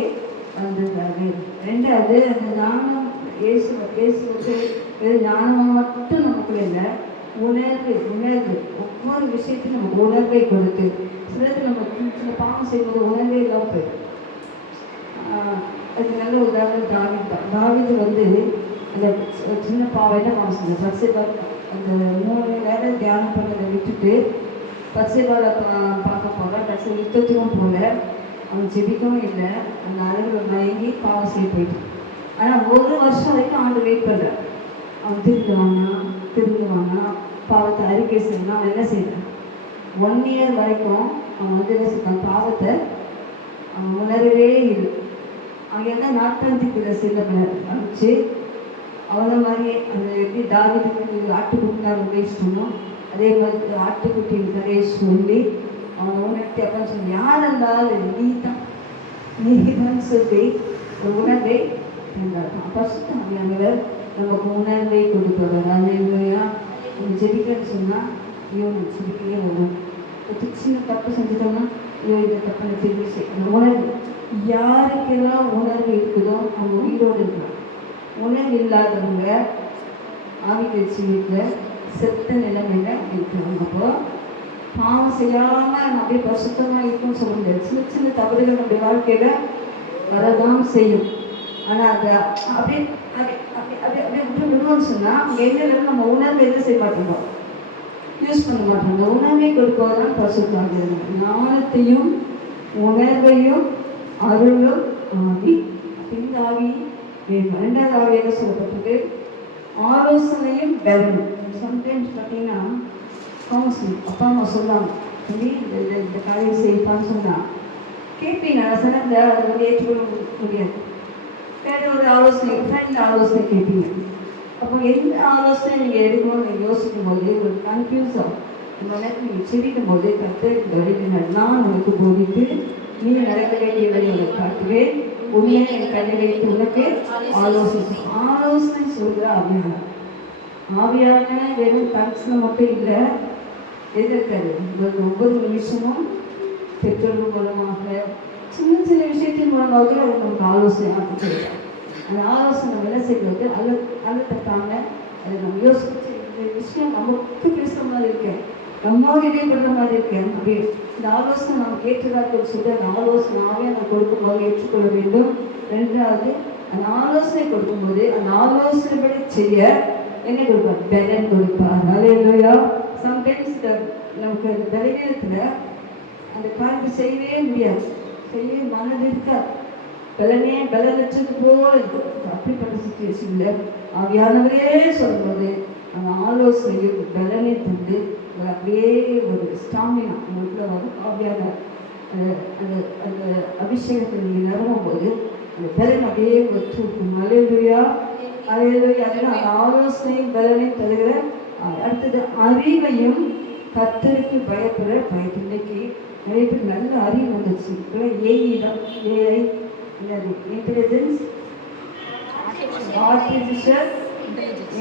வந்துடுறாரு. ரெண்டாவது, அந்த ஞானம் இயேசு வந்து வெறும் ஞானமாக மட்டும் நமக்குள்ள இல்லை, உணர்வு. ஒவ்வொரு விஷயத்தையும் நமக்கு உணர்வை கொடுத்து, சிலருக்கு நம்ம சில பாவம் செய்யும்போது உணர்வே இல்லாமல் போயிடும். அதுக்கு நல்ல உதாரணம் தாவீது வந்து அந்த சின்ன பாவம் என்ன பாவம் செஞ்ச பத்சேபா, அந்த 3 நேரம் தியானம் பண்ணதை விட்டுட்டு பத்சேபாவை பார்க்க போக கடைசி யுத்தத்துக்கும் போகல, அவன் ஜெபிக்கவும் இல்லை, அந்த அழகில் மயங்கி பாவம் செய்ய போயிட்டான். ஆனால் 1 வருஷம் வரைக்கும் ஆண்டு வெயிட் பண்ணுறான். அவன் திருந்துவானா பாவத்தை அறிக்கை செய்யணும். அவன் என்ன செய்யறான்? 1 இயர் வரைக்கும் அவன் வந்து என்ன செய்வான்? பாவத்தை அவன் உணரவே இல்லை. அவங்க என்ன நாட்காந்திக்குள்ள சில அனுப்பிச்சு அவனை மாதிரியே அந்த எப்படி தாவீதுக்கு ஆட்டுக்குட்டினார் உபயோகிச்சோமோ அதே மாதிரி ஆட்டுக்குட்டியின் கதையை சொல்லி அவனை உணர்த்தி அப்படின்னு சொல்லி யார் இருந்தாலும் நீதான் சொல்லி ஒரு உணர்வை தந்தார். ஃபர்ஸ்ட் அவங்களவர் நமக்கு உணர்வை கொடுப்பவர். அது இல்லையா நம்ம ஜெபிக்கன்னு சொன்னால் ஐயோ நம்ம ஜெபிக்கவே வரும். ஒரு சின்ன தப்பு செஞ்சுட்டோம்னா ஐயோ இந்த தப்பு எனக்கு தெரிஞ்சு அந்த உணர்வு. யாருக்கெல்லாம் உணர்வு இருக்குதோ அவங்க உயிரோடு இருக்கிறாங்க. உணர்வு இல்லாதவங்க ஆவிக்கட்சி வீட்டில் செத்த நிலைமையில இருக்கிறாங்க. அப்போ பாவம் செய்யாமல் அப்படியே பரிசுத்தமாக இருக்கும்னு சொல்ல முடியாது. சின்ன சின்ன தவறுகள் நம்முடைய வாழ்க்கையில் வரதான் செய்யும். ஆனால் அதை அப்படியே அப்படியே அப்படியே அப்படியே அப்படியே விட்டு விடுவோம்னு சொன்னால் அவங்க என்ன நம்ம உணர்வை எதுவும் செய்ய மாட்டோம், யூஸ் பண்ண மாட்டோம். அந்த உணர்வை கொடுப்பதான் பரிசுத்தமாக. ஞானத்தையும் உணர்வையும் அருளும் ஆவி. இந்த ஆவி வேணும். 2வது ஆவி என்ன சொல்லப்பட்டிருக்கு? ஆலோசனையும் பலனும். சம்டைம்ஸ் பார்த்தீங்கன்னா கவுன்சிலிங் அப்பா அம்மா சொல்லாங்க, இந்த காரியம் செய்ப்பான்னு சொன்னால் கேட்பீங்க. சிறந்த அதை வந்து ஏற்றுக்கொள்ள முடியாது. வேறு ஒரு ஆலோசனை, ஃப்ரெண்ட் ஆலோசனை கேட்பீங்க. அப்போ எந்த ஆலோசனை நீங்கள் எடுக்கணும்னு நீங்கள் யோசிக்கும் போது ஒரு கன்ஃபியூஸ் ஆகும். இந்த நேரத்தில் நீங்கள் சிரிக்கும் போது கற்று இந்த வழிகள் நான் உனக்கு போதித்து நீ நடக்க வேண்டிய வழி உனக்கு காட்டுவேன், உண்மையை என் கண்ணை வைத்து உனக்கு ஆலோசனை சொல்கிற ஆவியான. ஆவியான வெறும் கன்சனை மட்டும் இல்லை, எதிர்க்காது. ஒவ்வொரு நிமிஷமும் பெற்றோர்கள் மூலமாக சின்ன சின்ன விஷயத்தின் மூலமாக நமக்கு ஆலோசனை சொல்கிறார். அந்த ஆலோசனை நம்ம என்ன செய்வது அதை தட்டாம அதை நம்ம யோசிச்சு இந்த விஷயம் நமக்கு பேசுகிற மாதிரி இருக்கேன், நம்மோடு இடைப்படுற மாதிரி இருக்கேன் அப்படி இந்த ஆலோசனை நம்ம கேட்டதாக சொல்லி அந்த ஆலோசனாவே நம்ம கொடுக்கும்போது ஏற்றுக்கொள்ள வேண்டும். ரெண்டாவது, அந்த ஆலோசனை கொடுக்கும்போது அந்த ஆலோசனைப்படி செய்ய என்ன கொடுப்பார்? பலன் கொடுப்பார். ஹல்லேலூயா. சம்டைம்ஸ் நமக்கு அந்த பலவீனத்தில் அந்த காரியத்தை செய்யவே முடியாது, செய்ய மனது இருக்காது, பலனற்றது போல இருக்கும். அப்படிப்பட்ட சுச்சுவேஷனில் ஆவியானவரே சொல்லும்போது அந்த ஆலோசனையும் பலனை தந்து அப்படியே ஒரு ஸ்டாமினா உங்களுக்குள்ள வரும். ஆவியான அந்த அந்த அபிஷேகத்தில் நீங்கள் நிரம்பும் போது அந்த பலன் அப்படியே ஒத்துக்கும். ஹல்லேலூயா, ஹல்லேலூயா. அதனால் அந்த ஆலோசனையும் பலனையும் தருகிற அடுத்தது அறிவையும் கர்த்தருக்கு பயப்படுற பயத்து. இன்னைக்கு நிறைய பேர் நல்ல அறிவு வந்துச்சு. இப்போ ஏஐ என்னது இன்டெலிஜென்ஸ், ஆர்டிஃபிஷியல்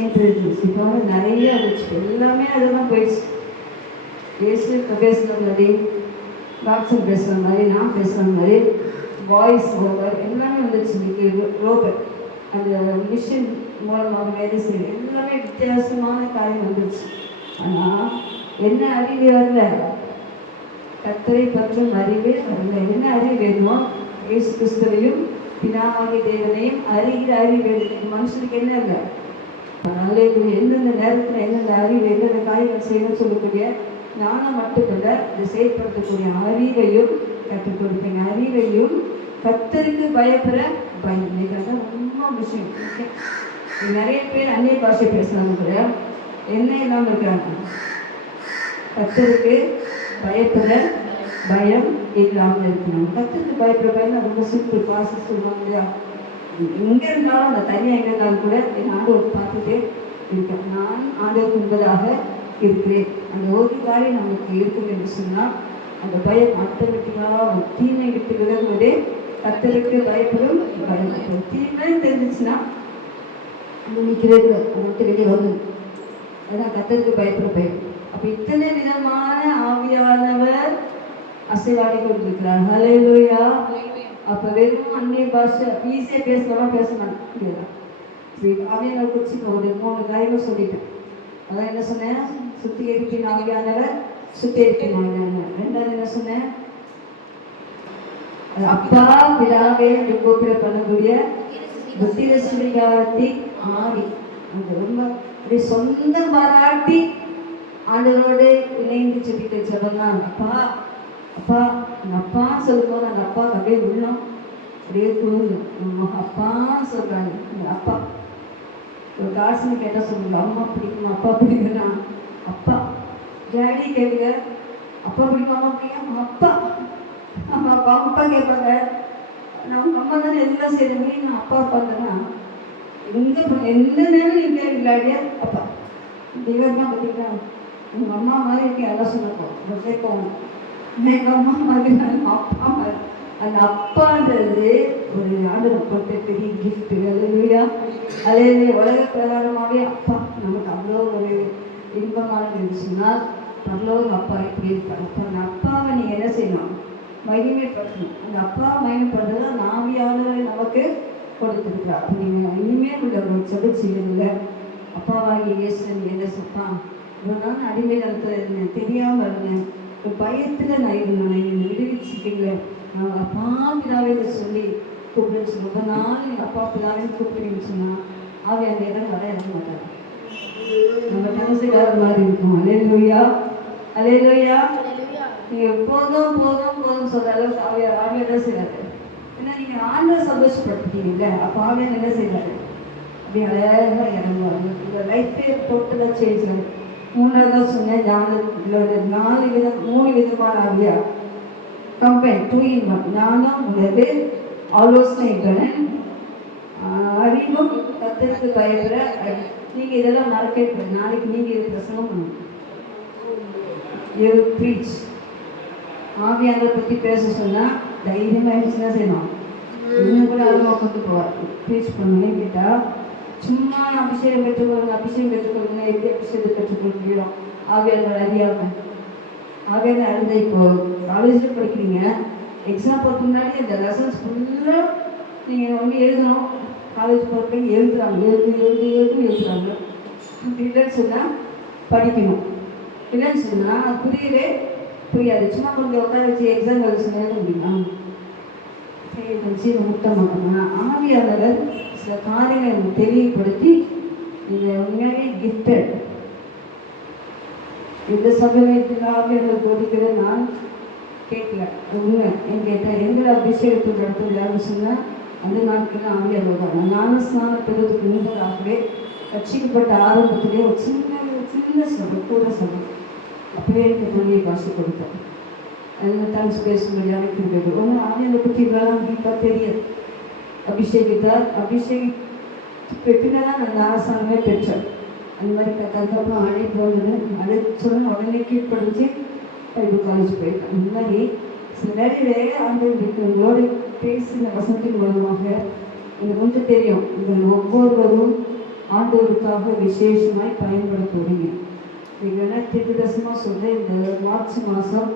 இன்டெலிஜென்ஸ் இப்போ வந்து நிறைய வந்துச்சு. எல்லாமே அதெல்லாம் போயிடுச்சு. பேசுகிற மாதிரி, வாட்ஸ்அப் பேசுகிற மாதிரி, நான் பேசுகிற மாதிரி, வாய்ஸ் ஓவர் எல்லாமே வந்துச்சு. இன்னைக்கு ரோபோட் அந்த மிஷின் மூலமாக வேலை செய்யுது. எல்லாமே வித்தியாசமான காரியம் வந்துச்சு. ஆனால் என்ன அறிவு வரல? கர்த்தரை பற்றும் அறிவே வரல. என்ன அறிவு வேணுமோ? இயேசு கிறிஸ்துவையும் பிதாவாகிய தேவனையும் அறிகிற அறிவு வேணும். மனுஷனுக்கு என்ன இல்லை? அதனால எந்தெந்த நேரத்தில் எந்தெந்த அறிவு எந்தெந்த காரியங்கள் செய்யணும்னு சொல்லக்கூடிய ஞானம் மட்டுமல்ல, இதை செயல்படுத்தக்கூடிய அறிவையும் கற்றுக் கொடுப்பீங்க. அறிவையும் கர்த்தருக்கு பயப்படுற பயம். இன்னைக்கு ரொம்ப விஷயம். நிறைய பேர் அந்நிய பாஷை பேசுகிறாங்க கூட என்ன இல்லாமல் இருக்கிறாங்க? கர்த்தருக்கு பயப்படுற பயம் இல்லாமல் இருக்கணும். கர்த்தருக்கு பயப்படுற பயம் ரொம்ப சிம்பிள். பாசம் சொல்லுவாங்க இல்லையா? எங்கே இருந்தாலும் அந்த தனியாக எங்கே இருந்தாலும் கூட என் ஆண்டவர் பார்த்துட்டே இருக்கேன். நான் ஆண்டவருக்கு முன்பதாக இருக்கிறேன். அந்த ஒரு காரியம் நமக்கு இருக்குது என்று சொன்னால் அந்த பயம் ஆட்டோமேட்டிக்காக தீமை விட்டு விலகுவதே கர்த்தருக்கு பயப்படும் பயம். தீமை தெரிஞ்சிச்சுன்னா அது நிற்கிறது, அதை விட்டு வெளியே வந்து அதுதான் கர்த்தருக்கு பயப்பட பயம். அப்போ இத்தனை விதமான ஆவியானவர் அசைவாடி கொண்டிருக்கிறார். ஹல்லேலூயா. அப்போ வெறும் அந்நிய பாஷை ஈஸியாக பேசலாம் பேசலாம் முடியாது. ஆவியானவர் குறித்து இப்போ ஒரு 3 காரியங்கள் சொல்லிட்டேன். அதான் என்ன சொன்னேன்? சுத்திகரிப்பின் ஆவியானவர், சுத்திகரிப்பின் ஆவியானவர். ரெண்டாவது என்ன சொன்னேன்? அப்பா பிதாவே என்று கூப்பிட பண்ணக்கூடிய புத்திர சுவிகாரத்தின் ஆவி. அது ரொம்ப அப்படி சொந்தம் பாராட்டி ஆண்டவரோடு இணைந்து செபிக்கிற ஜெபம் தான். அப்பா அப்பா எங்கள் அப்பான்னு சொல்லும்போது அந்த அப்பாவுக்கு அப்படியே உள்ளம் அப்படியே குழுங்கும். அப்பான்னு சொல்கிறாங்க. எங்கள் அப்பா ஒரு காசுன்னு கேட்டால் சொல்லுங்க, அம்மா பிடிக்குமா, அப்பா பிடிக்குன்னா அப்பா. டேடி கேட்குங்க, அப்பா பிடிக்கும், அம்மா பிடிக்கும், அப்பா அப்பா அப்பா கேட்பாங்க. நம்ம அம்மா தானே எல்லாம் செய்யுங்க, நான் அப்பா பார்த்தேன்னா எங்கே எந்த நேரம் நீங்கள் விளையாடியா அப்பா டிவர்னா பார்த்தீங்கன்னா உங்கள் அம்மா மாதிரி இருக்கேன் எல்லாம் சொன்னப்போ கேட்போம். எங்கள் அம்மா மாதிரி அப்பா மாதிரி அந்த அப்பான்றது ஒரு ஆண்டவர் கொடுத்த பெரிய கிஃப்ட்டு. அல்லேலூயா. அதே உலக பிரகாரமாகவே அப்பா நமக்கு அவ்வளோ ஒரு இன்பமானது இருந்துச்சுன்னா பரலோக அப்பா எப்படி இருப்பார்? அப்போ அந்த அப்பாவை நீங்கள் என்ன செய்யணும்? மகிமைப்படுத்தணும். அந்த அப்பா மகிமைப்படுறது அந்த ஆவியானவரை நமக்கு கொடுத்துருக்குறா. அப்போ நீங்கள் இனிமேல் உள்ள ஒரு செபச்சியில் அப்பாவாகிய இயேசு என்ன சொல்லுவான்? இவ்வளோ நாள் அடிமை காலத்தில் இருந்தேன், தெரியாமல் இருந்தேன், ஒரு பயத்தில் நான் இருந்தேன், என்னை விடுவிச்சிருக்கீங்களே, நான் அப்பா பிதாவைன்னு சொல்லி கூப்பிடுன்னு சொல்லி ரொம்ப நாள் எங்கள் அப்பா பிதாவைன்னு கூப்பிடுன்னு சொன்னால் ஆவி அந்த இடம் வர இறங்க மாட்டாங்க. நம்ம மனசுக்கார மாதிரி இருக்கும். அல்லேலூயா, அல்லேலூயா. நீங்கள் போதும் போதும் போதும் சொல்கிற அளவுக்கு ஆவியாக தான் செய்கிறாரு. ஏன்னா நீங்கள் ஆண்டவர் சந்தோஷப்படுத்திட்டீங்கல்ல, அப்போ ஆவியாக என்ன செய்கிறாரு? அப்படி அழகாக இறங்குவாங்க. இந்த லைஃபே டோட்டலாக சேஞ்ச் ஆகும். 3ஆவதாக சொன்னேன் ஞானத்தில் 3 விதமான ஆவியா கம்பைன் 2 in 1. ஞானம் உள்ளது, ஆலோசனை பலன், அறிவும் கர்த்தருக்கு பயப்படுற. நீங்கள் இதெல்லாம் மறக்கவே கூடாது. நாளைக்கு நீங்கள் இது பிரசங்கம் பண்ணணும். You preach. ஆவியானவரை பற்றி பேச சொன்னால் தைரியமாக இருந்துச்சுன்னா செய்யணும். இன்னும் கூட அருமா கொண்டு போவார். ப்ரீச் பண்ணணும்னு கேட்டால் சும்மா அபிஷேகம் பெற்றுக்கொள்ளுங்க, அபிஷேகம் பெற்றுக்கொள்ளுங்க. எப்படி அபிஷேகத்தை பெற்றுக்கொள்ள முடியும்? ஆவியானவர் அறியாமல் ஆவியான அழுத. இப்போ காலேஜில் படிக்கிறீங்க, எக்ஸாம் போகிறதுக்கு முன்னாடி இந்த லெசன்ஸ் ஃபுல்லாக நீங்கள் ஒன்று எழுதணும். காலேஜ் போகிறப்ப எழுதுறாங்க, எழுதுறாங்க. அப்படி இல்லைன்னு சொன்னால் படிக்கணும், இல்லைன்னு சொன்னால் அது புரியாது. சும்மா கொஞ்சம் உட்கார வச்சு எக்ஸாம் எழுத சொன்னால் எழுத முடியுமா? வச்சு முட்ட மாட்டோம்னா ஆவியானவர் சில காரியங்களை தெளிவுபடுத்தி நீங்கள் உண்மையாகவே கிஃப்டட். இந்த சமயத்தில் ஆவியானவர் கொடுக்கிற நான் கேட்கல, உண்மை என் கேட்டேன். எங்களை அபிஷேகத்தில் நடத்துவது யாருன்னு சொன்னால் அந்த நாட்கள் ஆவியானவர் தான். நானும் ஸ்நானம் பெறுவதற்கு முன்பதாகவே ரட்சிக்கப்பட்ட ஆரம்பத்திலே ஒரு சின்ன சபை, கூட சபை, அப்பவே எனக்கு துணியை காசு கொடுத்தேன். தேங்க்ஸ் பேசும்படி அழைக்கிறது. ஒன்று ஆவியானை பற்றி வேளாண் கீதா தெரியாது. அபிஷேகத்துக்கு பின்னால் நான் அரசாங்கமே பெற்றேன். அந்த மாதிரி அதுக்கப்புறம் அழைப்பு வந்தது. சொன்ன உடனே கீழ்ப்படுத்தி பைபிள் காலேஜ் போயிட்டேன். இந்த மாதிரி சில வேலையிலே ஆண்டவருக்கு உங்களோட பேசின வசனத்தின் மூலமாக எனக்கு கொஞ்சம் தெரியும். உங்கள் ஒவ்வொருவரும் ஆண்டவருக்காக விசேஷமாய் பயன்படுத்துவீங்க. நீங்கள் என்ன திருதசமாக சொல்கிறேன். இந்த மார்ச் மாதம்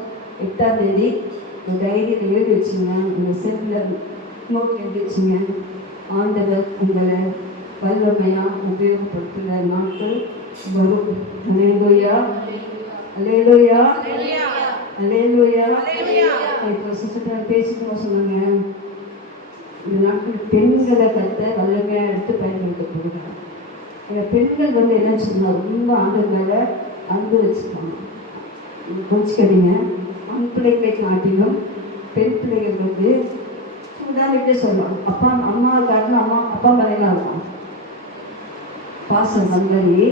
8ஆம் தேதி ஒரு டைரியில் எழுதி வச்சுங்க, உங்கள் செல்லில் நோட் எழுதி வச்சுங்க. ஆண்டவர் உங்களை வல்லமையாக உபயோகப்படுத்துகிற நாட்கள் வரும். அல்லேலூயா, அல்லேலூயா, அல்லேலூயா. இப்போ சிஸ்டர் பேசிட்டு சொன்னாங்க, இந்த நாட்கள் பெண்களை கற்ற வல்லமையாக எடுத்து பயன்படுத்த போகிறாங்க. பெண்கள் வந்து என்னன்னு சொன்னால் ரொம்ப ஆண்டுகளை அன்பு வச்சுருக்காங்க. கொஞ்சிக்கடிங்க, ஆண் பிள்ளைகளை காட்டிலும் பெண் பிள்ளைகள் வந்து உதாரணத்தை சொல்லலாம். அம்மா காட்டிலும் அப்பா மேலாம் இருக்கும் பாசம். அந்த மாதிரி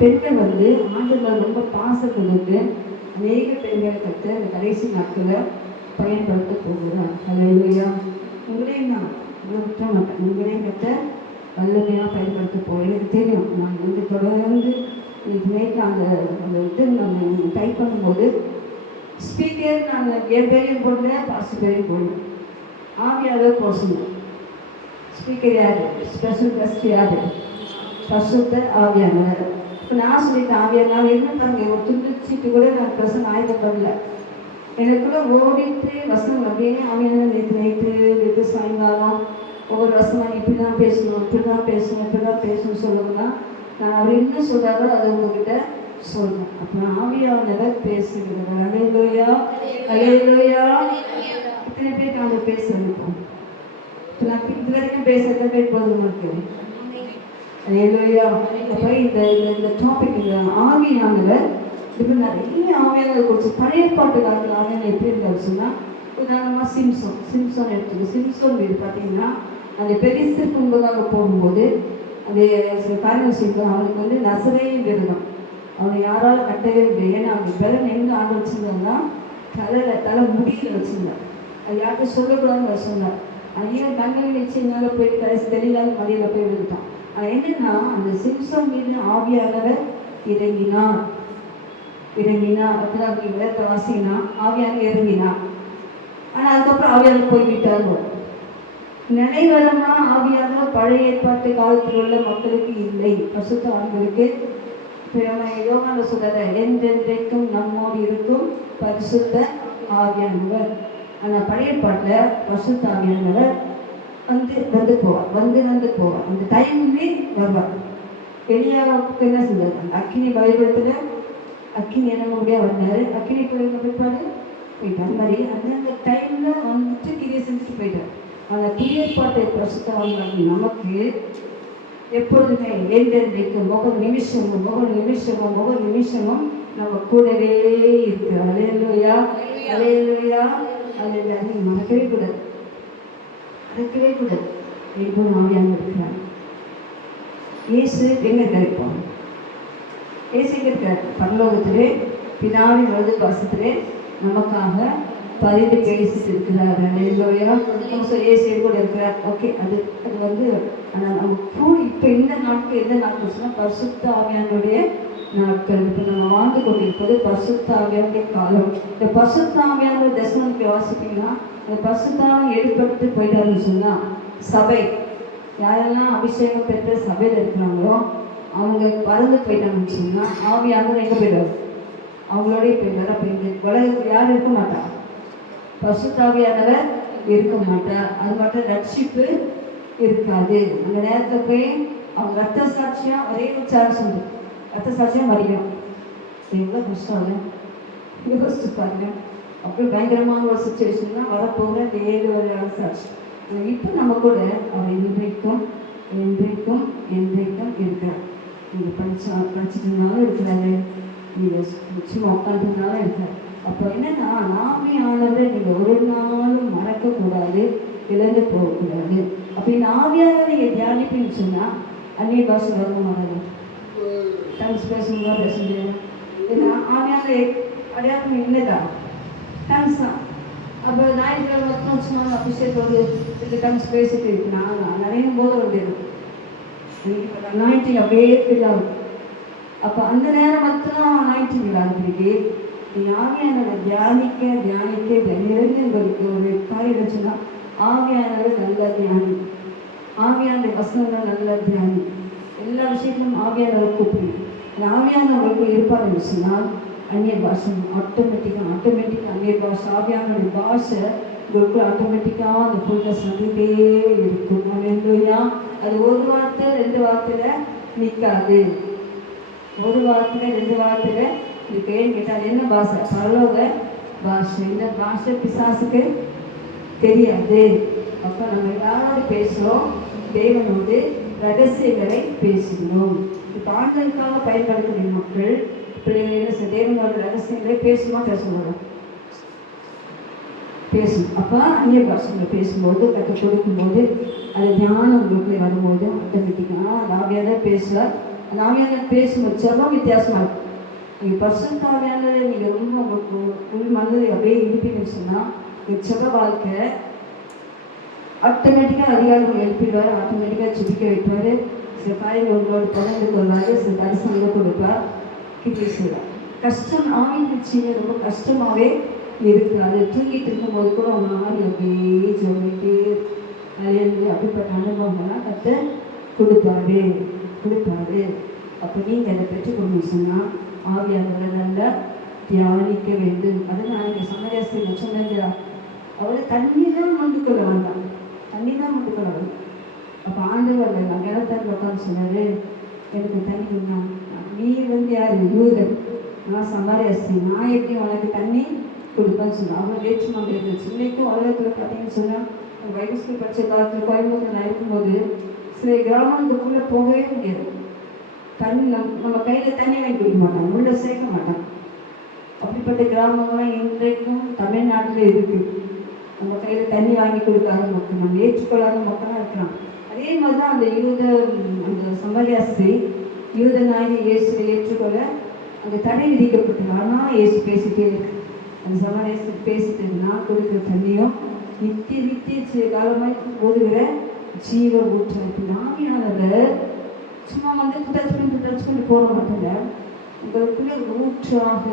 பெண்கள் வந்து ஆண்டுகள் ரொம்ப பாசத்தை வந்து அநேக பெண்களை கற்று அந்த கடைசி நாட்களை பயன்படுத்த போகிறார். அல்லேலூயா. உங்களையும் நான் விட்ட மாட்டேன். உங்களையும் கற்ற வல்லமையாக பயன்படுத்த போகிறேன். எனக்கு தெரியும். நான் வந்து தொடர்ந்து நைட்டில் அந்த இது நான் டைப் பண்ணும்போது ஸ்பீக்கர் நாங்கள் என் பேரையும் போடுறேன், பாஸ்ட் பேரையும் போடுறேன். ஆவியாளர் போசணும். ஸ்பீக்கர் யார்? ஸ்பெஷல் கெஸ்ட் யார்? பசுத்த ஆவியானவர். இப்போ நான் சொல்லிட்டேன் ஆவியானவர் என்ன பாருங்க, ஒரு துண்டு சீட்டு கூட நான் பிரசன் ஆயுதப்படல. எனக்குள்ள ஓடிட்டு வசனம் அப்படியே ஆவியானவர் நேற்று சாயங்காலம் ஒவ்வொரு வசனம் இப்படி தான் பேசணும் சொல்லணும்னா நான் அவர் என்ன சொல்கிறாரோ அதை உங்ககிட்ட சொல்கிறேன். அப்புறம் ஆவியானவர் பேசுகிறவர். அல்லேலூயா, அல்லேலூயா. இத்தனை பேர் நாங்கள் பேசுகிறோம். இப்போ நான் இது வரைக்கும் பேசுகிறத பேர் போதுமா இருக்கிறேன். அல்லேலூயா. அப்போ இந்த டாபிக் இந்த ஆவியானவர் இப்போ நிறைய ஆவியானவர் கொடுத்து பழைய பாட்டு காலத்தில் ஆவியானவர் எப்படி இருந்தாரு சொன்னால், உதாரணமாக சிம்சோன் எடுத்துக்கோ. சிம்சோன் வீடு பார்த்தீங்கன்னா அந்த பெரிசிற்கு முன்பதாக போகும்போது அது சில காரியங்கள் செய்யணும். அவனுக்கு வந்து நசரேயன் விரதம், அவனை யாராலும் கட்டவே முடியாது. ஏன்னா அவங்க பெலன் எங்கே ஆண்டு வச்சுருந்தாங்கன்னா தலை முடியில் வச்சுருந்தார். அது யார்கிட்ட சொல்லக்கூடாதுன்னு சொன்னார். ஐயோ கண்கள் வச்சு என்னால் போயிட்டு கடைசி தெரியலாத மடியில் போய் விழுந்துட்டான். அது என்னன்னா அந்த சிம்சோன் மீது ஆவியானவர் இறங்கினார். அப்படிதான் வேதத்தை வாசிங்கன்னா ஆவியானவர் இறங்கினார். ஆனால் அதுக்கப்புறம் ஆவியானவர் போய்விட்டார். நினைவரமா ஆவியானவர் பழைய ஏற்பாட்டு காலத்தில் உள்ள மக்களுக்கு இல்லை, பசுத்த ஆண்களுக்கு. யோகான சொல்ற என்றென்றைக்கும் நம்மோடு இருக்கும் பரிசுத்த ஆவியானவர். ஆனால் பழைய பாட்டில் பசுத்த ஆவியானவர் வந்து போவார். அந்த டைம்லே வருவார். எலியாவுக்கு என்ன செஞ்சார்? அந்த அக்கினி பயபடுத்துல அக்கினி என்ன முடியாது வந்தார். அக்கினி பிற்பாடு போயிட்டார். அந்த மாதிரி அந்தந்த டைமில் வந்துட்டு கிரியை செஞ்சுட்டு போயிட்டார். அந்த புதிய பாட்டை பிரசுத்தமாக நமக்கு எப்பொழுதுமே என்றென்றைக்கும் ஒவ்வொரு நிமிஷமும் நம்ம கூடவே இருக்கு. அல்லேலூயா, அல்லேலூயா, அல்லேலூயா. நீங்கள் மறக்கவே கூடாது. எப்போது ஆவியானவர் இருக்கிறார். இயேசு எங்கே கிடைப்போம்? இயேசு எங்கே இருக்கிறார்? பரலோகத்திலே பிதாவின் வலது பாசத்திலே நமக்காக பரிந்து பேசிட்டு இருக்கிறார். அல்லேலூயா. இயேசு கூட இருக்கிறார். ஓகே, அது வந்து ஆனால் நம்ம கூட இப்போ இந்த நாட்கள் எந்த நாட்கள் சொன்னால் பரிசுத்த ஆவியானுடைய நாட்கள். இப்போ நம்ம வாழ்ந்து கொண்டிருப்பது பரிசுத்த ஆவியானுடைய காலம். இந்த பரிசுத்த ஆவியானுடைய தரிசனத்தை வாசிப்பீங்கன்னா அந்த பரிசுத்தாவியானவர் ஏற்பட்டு போயிட்டாருன்னு சொன்னால் சபை யாரெல்லாம் அபிஷேகம் பெற்ற சபையில் இருக்கிறாங்களோ அவங்க பறந்து போயிட்டாங்கன்னு சொன்னால் ஆவியானவர் எங்கே போயிடுவார்? அவங்களோடய போயிடுவார். அப்போ இந்த உலகத்தில் யாரும் இருக்க மாட்டார். பரிசுத்த ஆவியானவர் இருக்க மாட்டார். அது மட்டும் ரட்சிப்பு இருக்காது. அந்த நேரத்தில் போய் அவங்க ரத்த சாட்சியாக ஒரே ஒரு சார்ஜ் உண்டு, ரத்த சாட்சியாக மறிக்கணும். எவ்வளோ கஷ்டம் இல்லை, யோசிச்சு பாருங்க. அப்படி பயங்கரமான ஒரு சுச்சுவேஷன் தான் வரப்போகிற இந்த 7 வருட சாட்சி. இப்போ நம்ம கூட அவர் என்றைக்கும் என்றைக்கும் என்றைக்கும் இருக்கிறார். நீங்கள் படிச்சுட்டுனாலும் இருக்கிறாரு, நீங்கள் சும்மா உட்காந்துனாலும் இருக்கிறார். அப்போ என்னன்னா, ஆவியானவரை நீங்கள் ஒரு நாளும் மறக்கக்கூடாது, இழந்து போகக்கூடாது. அப்படி ஆவியானவரை நீங்கள் தியானிப்பீங்கன்னு சொன்னால் அந்நிய பாஷை வரணும், வராது. டங்ஸ் பேசணுமா பேச முடியாது. ஏன்னா ஆவியானவரை அடையாளம் என்னதான் டங்ஸ் தான். அப்போ ஞாயிற்றுக்கிழமை மட்டும் வச்சுனாலும் அபிஷேகத்தோடு இந்த டங்ஸ் பேசிட்டு இருக்கு. நான் நிறைய போது வருது, அனாயிட்டிங் அப்படியே ஃபீல் ஆகுது. அப்போ அந்த நேரம் மட்டும்தான் அனாயிட்டிங் இல்லாததுக்கு நீங்கள் ஆவியானவரை தியானிக்க தியானிக்க தியானிக்க உங்களுக்கு ஒரு காரியம் இருந்துச்சுன்னா ஆவியானவர் நல்ல தியானி, ஆவியானவர் வசனங்கள் நல்ல தியானி, எல்லா விஷயத்திலும் ஆவியானவர் கூப்பிடுங்க. ஆவியானவர்களுக்கு இருப்பாருன்னு சொன்னால் அந்நிய பாஷை ஆட்டோமேட்டிக்காக அந்நிய பாஷை ஆவியானவருடைய பாஷை உங்களுக்கு ஆட்டோமேட்டிக்காக அந்த ஃபுல்னஸ் வந்துகிட்டே இருக்கும். இல்லையா? அது ஒரு வார்த்தை 2 வார்த்தையில் நிற்காது, ஒரு வார்த்தையில் 2 வார்த்தையில் இருக்கு. ஏன்னு கேட்டால் அது என்ன பாஷை? பரலோக பாஷை. இந்த பாஷை பிசாசுக்கு தெரியாது. அப்போ நம்ம யாரோடு பேசுகிறோம்? தேவனோடு ரகசியங்களை பேசுகிறோம். இப்போ ஆண்களுக்காக பயன்படுத்தக்கூடிய மக்கள் பிள்ளைங்க தேவனோட ரகசியங்களை பேசுமா பேசணும் பேசும். அப்போ அந்நிய பாஷைகளை பேசும்போது கற்றுக் கொடுக்கும்போது அது ஞானம் உங்களுக்கு வரும்போது ஆட்டோமேட்டிக்காக அந்த ஆவியானவரை பேசுவார். அந்த ஆவியானவரை பேசும்போது செவ்வம் வித்தியாசமாக இருக்கும். நீங்கள் பர்சன்ட் ஆவியானவரை நீங்கள் ரொம்ப உங்களுக்கு உள் மனதை அப்படியே இருப்பீங்கன்னு சொன்னால் உங்கள் செவ்வ வாழ்க்கை ஆட்டோமேட்டிக்காக அதிகாரிகள் எழுப்பிடுவார், ஆட்டோமேட்டிக்காக ஜெபிக்க வைப்பார். சில காரியங்கள் உங்களோட பகிர்ந்து கொள்வார், சில தரிசனங்கள் கொடுப்பார், கிட்டே செய்வார். கஷ்டம் ஆவின் நிச்சயம் ரொம்ப கஷ்டமாகவே இருக்குது. அது தூங்கிட்டு இருக்கும்போது கூட அவங்க ஆவி அப்படியே சொல்லிட்டு அப்படிப்பட்ட அனுபவங்கள்லாம் கற்று கொடுப்பாரு. அப்போ நீங்கள் அதை பெற்றுக்கொண்டு சொன்னால் ஆவியானவரை நல்லா தியானிக்க வேண்டும். அது நான் இங்கே சமரசத்தில் சொன்னேன், அவரை தண்ணி தான் கொண்டு கொள்ள வேண்டாம், தண்ணி தான் கொண்டு கொள்ள வேண்டாம். அப்போ ஆண்டவர் நான் கிணத்தாரில் உட்காந்து சொன்னார், எனக்கு தண்ணி கொடுத்தான். நீ யார்? யூதன், நான் சமரசி, நான் எப்படி உனக்கு தண்ணி கொடுப்பேன்னு சொன்னேன். அவர் வேற்றுமாக இருந்துச்சு. இன்னைக்கும் உலகத்தில் பார்த்தீங்கன்னு சொன்னால் பைபிள் ஸ்கூல் படித்த காலத்தில் கோயம்புத்தூர் நான் இருக்கும்போது சில கிராமங்களுக்குள்ளே போகவே முடியாது. தண்ணி நம்ம கையில் தண்ணி வாங்கி குடிக்க மாட்டாங்க, உள்ளே சேர்க்க மாட்டாங்க. அப்படிப்பட்ட கிராமங்கள்லாம் இன்றைக்கும் தமிழ்நாட்டில் இருக்குது. நம்ம கையில் தண்ணி வாங்கி கொடுக்காத மக்கள், நம்ம ஏற்றுக்கொள்ளாத மக்களாக இருக்கிறான். அதே மாதிரி தான் அந்த சமரியாசி யூதனாகி இயேசுவை ஏற்றுக்கொள்ள அந்த தடை விதிக்கப்பட்டது. ஆனால் இயேசு பேசிட்டே இருக்கு. அந்த சமரியாசி பேசிட்டு நான் கொடுக்குற தண்ணியும் நித்திய காலமாக ஒதுகிற ஜீவ ஊற்று. ஆவியானவர் சும்மா வந்து டச் பண்ணி போட மாட்டாங்க. உங்களுக்குள்ளே ஊற்றாக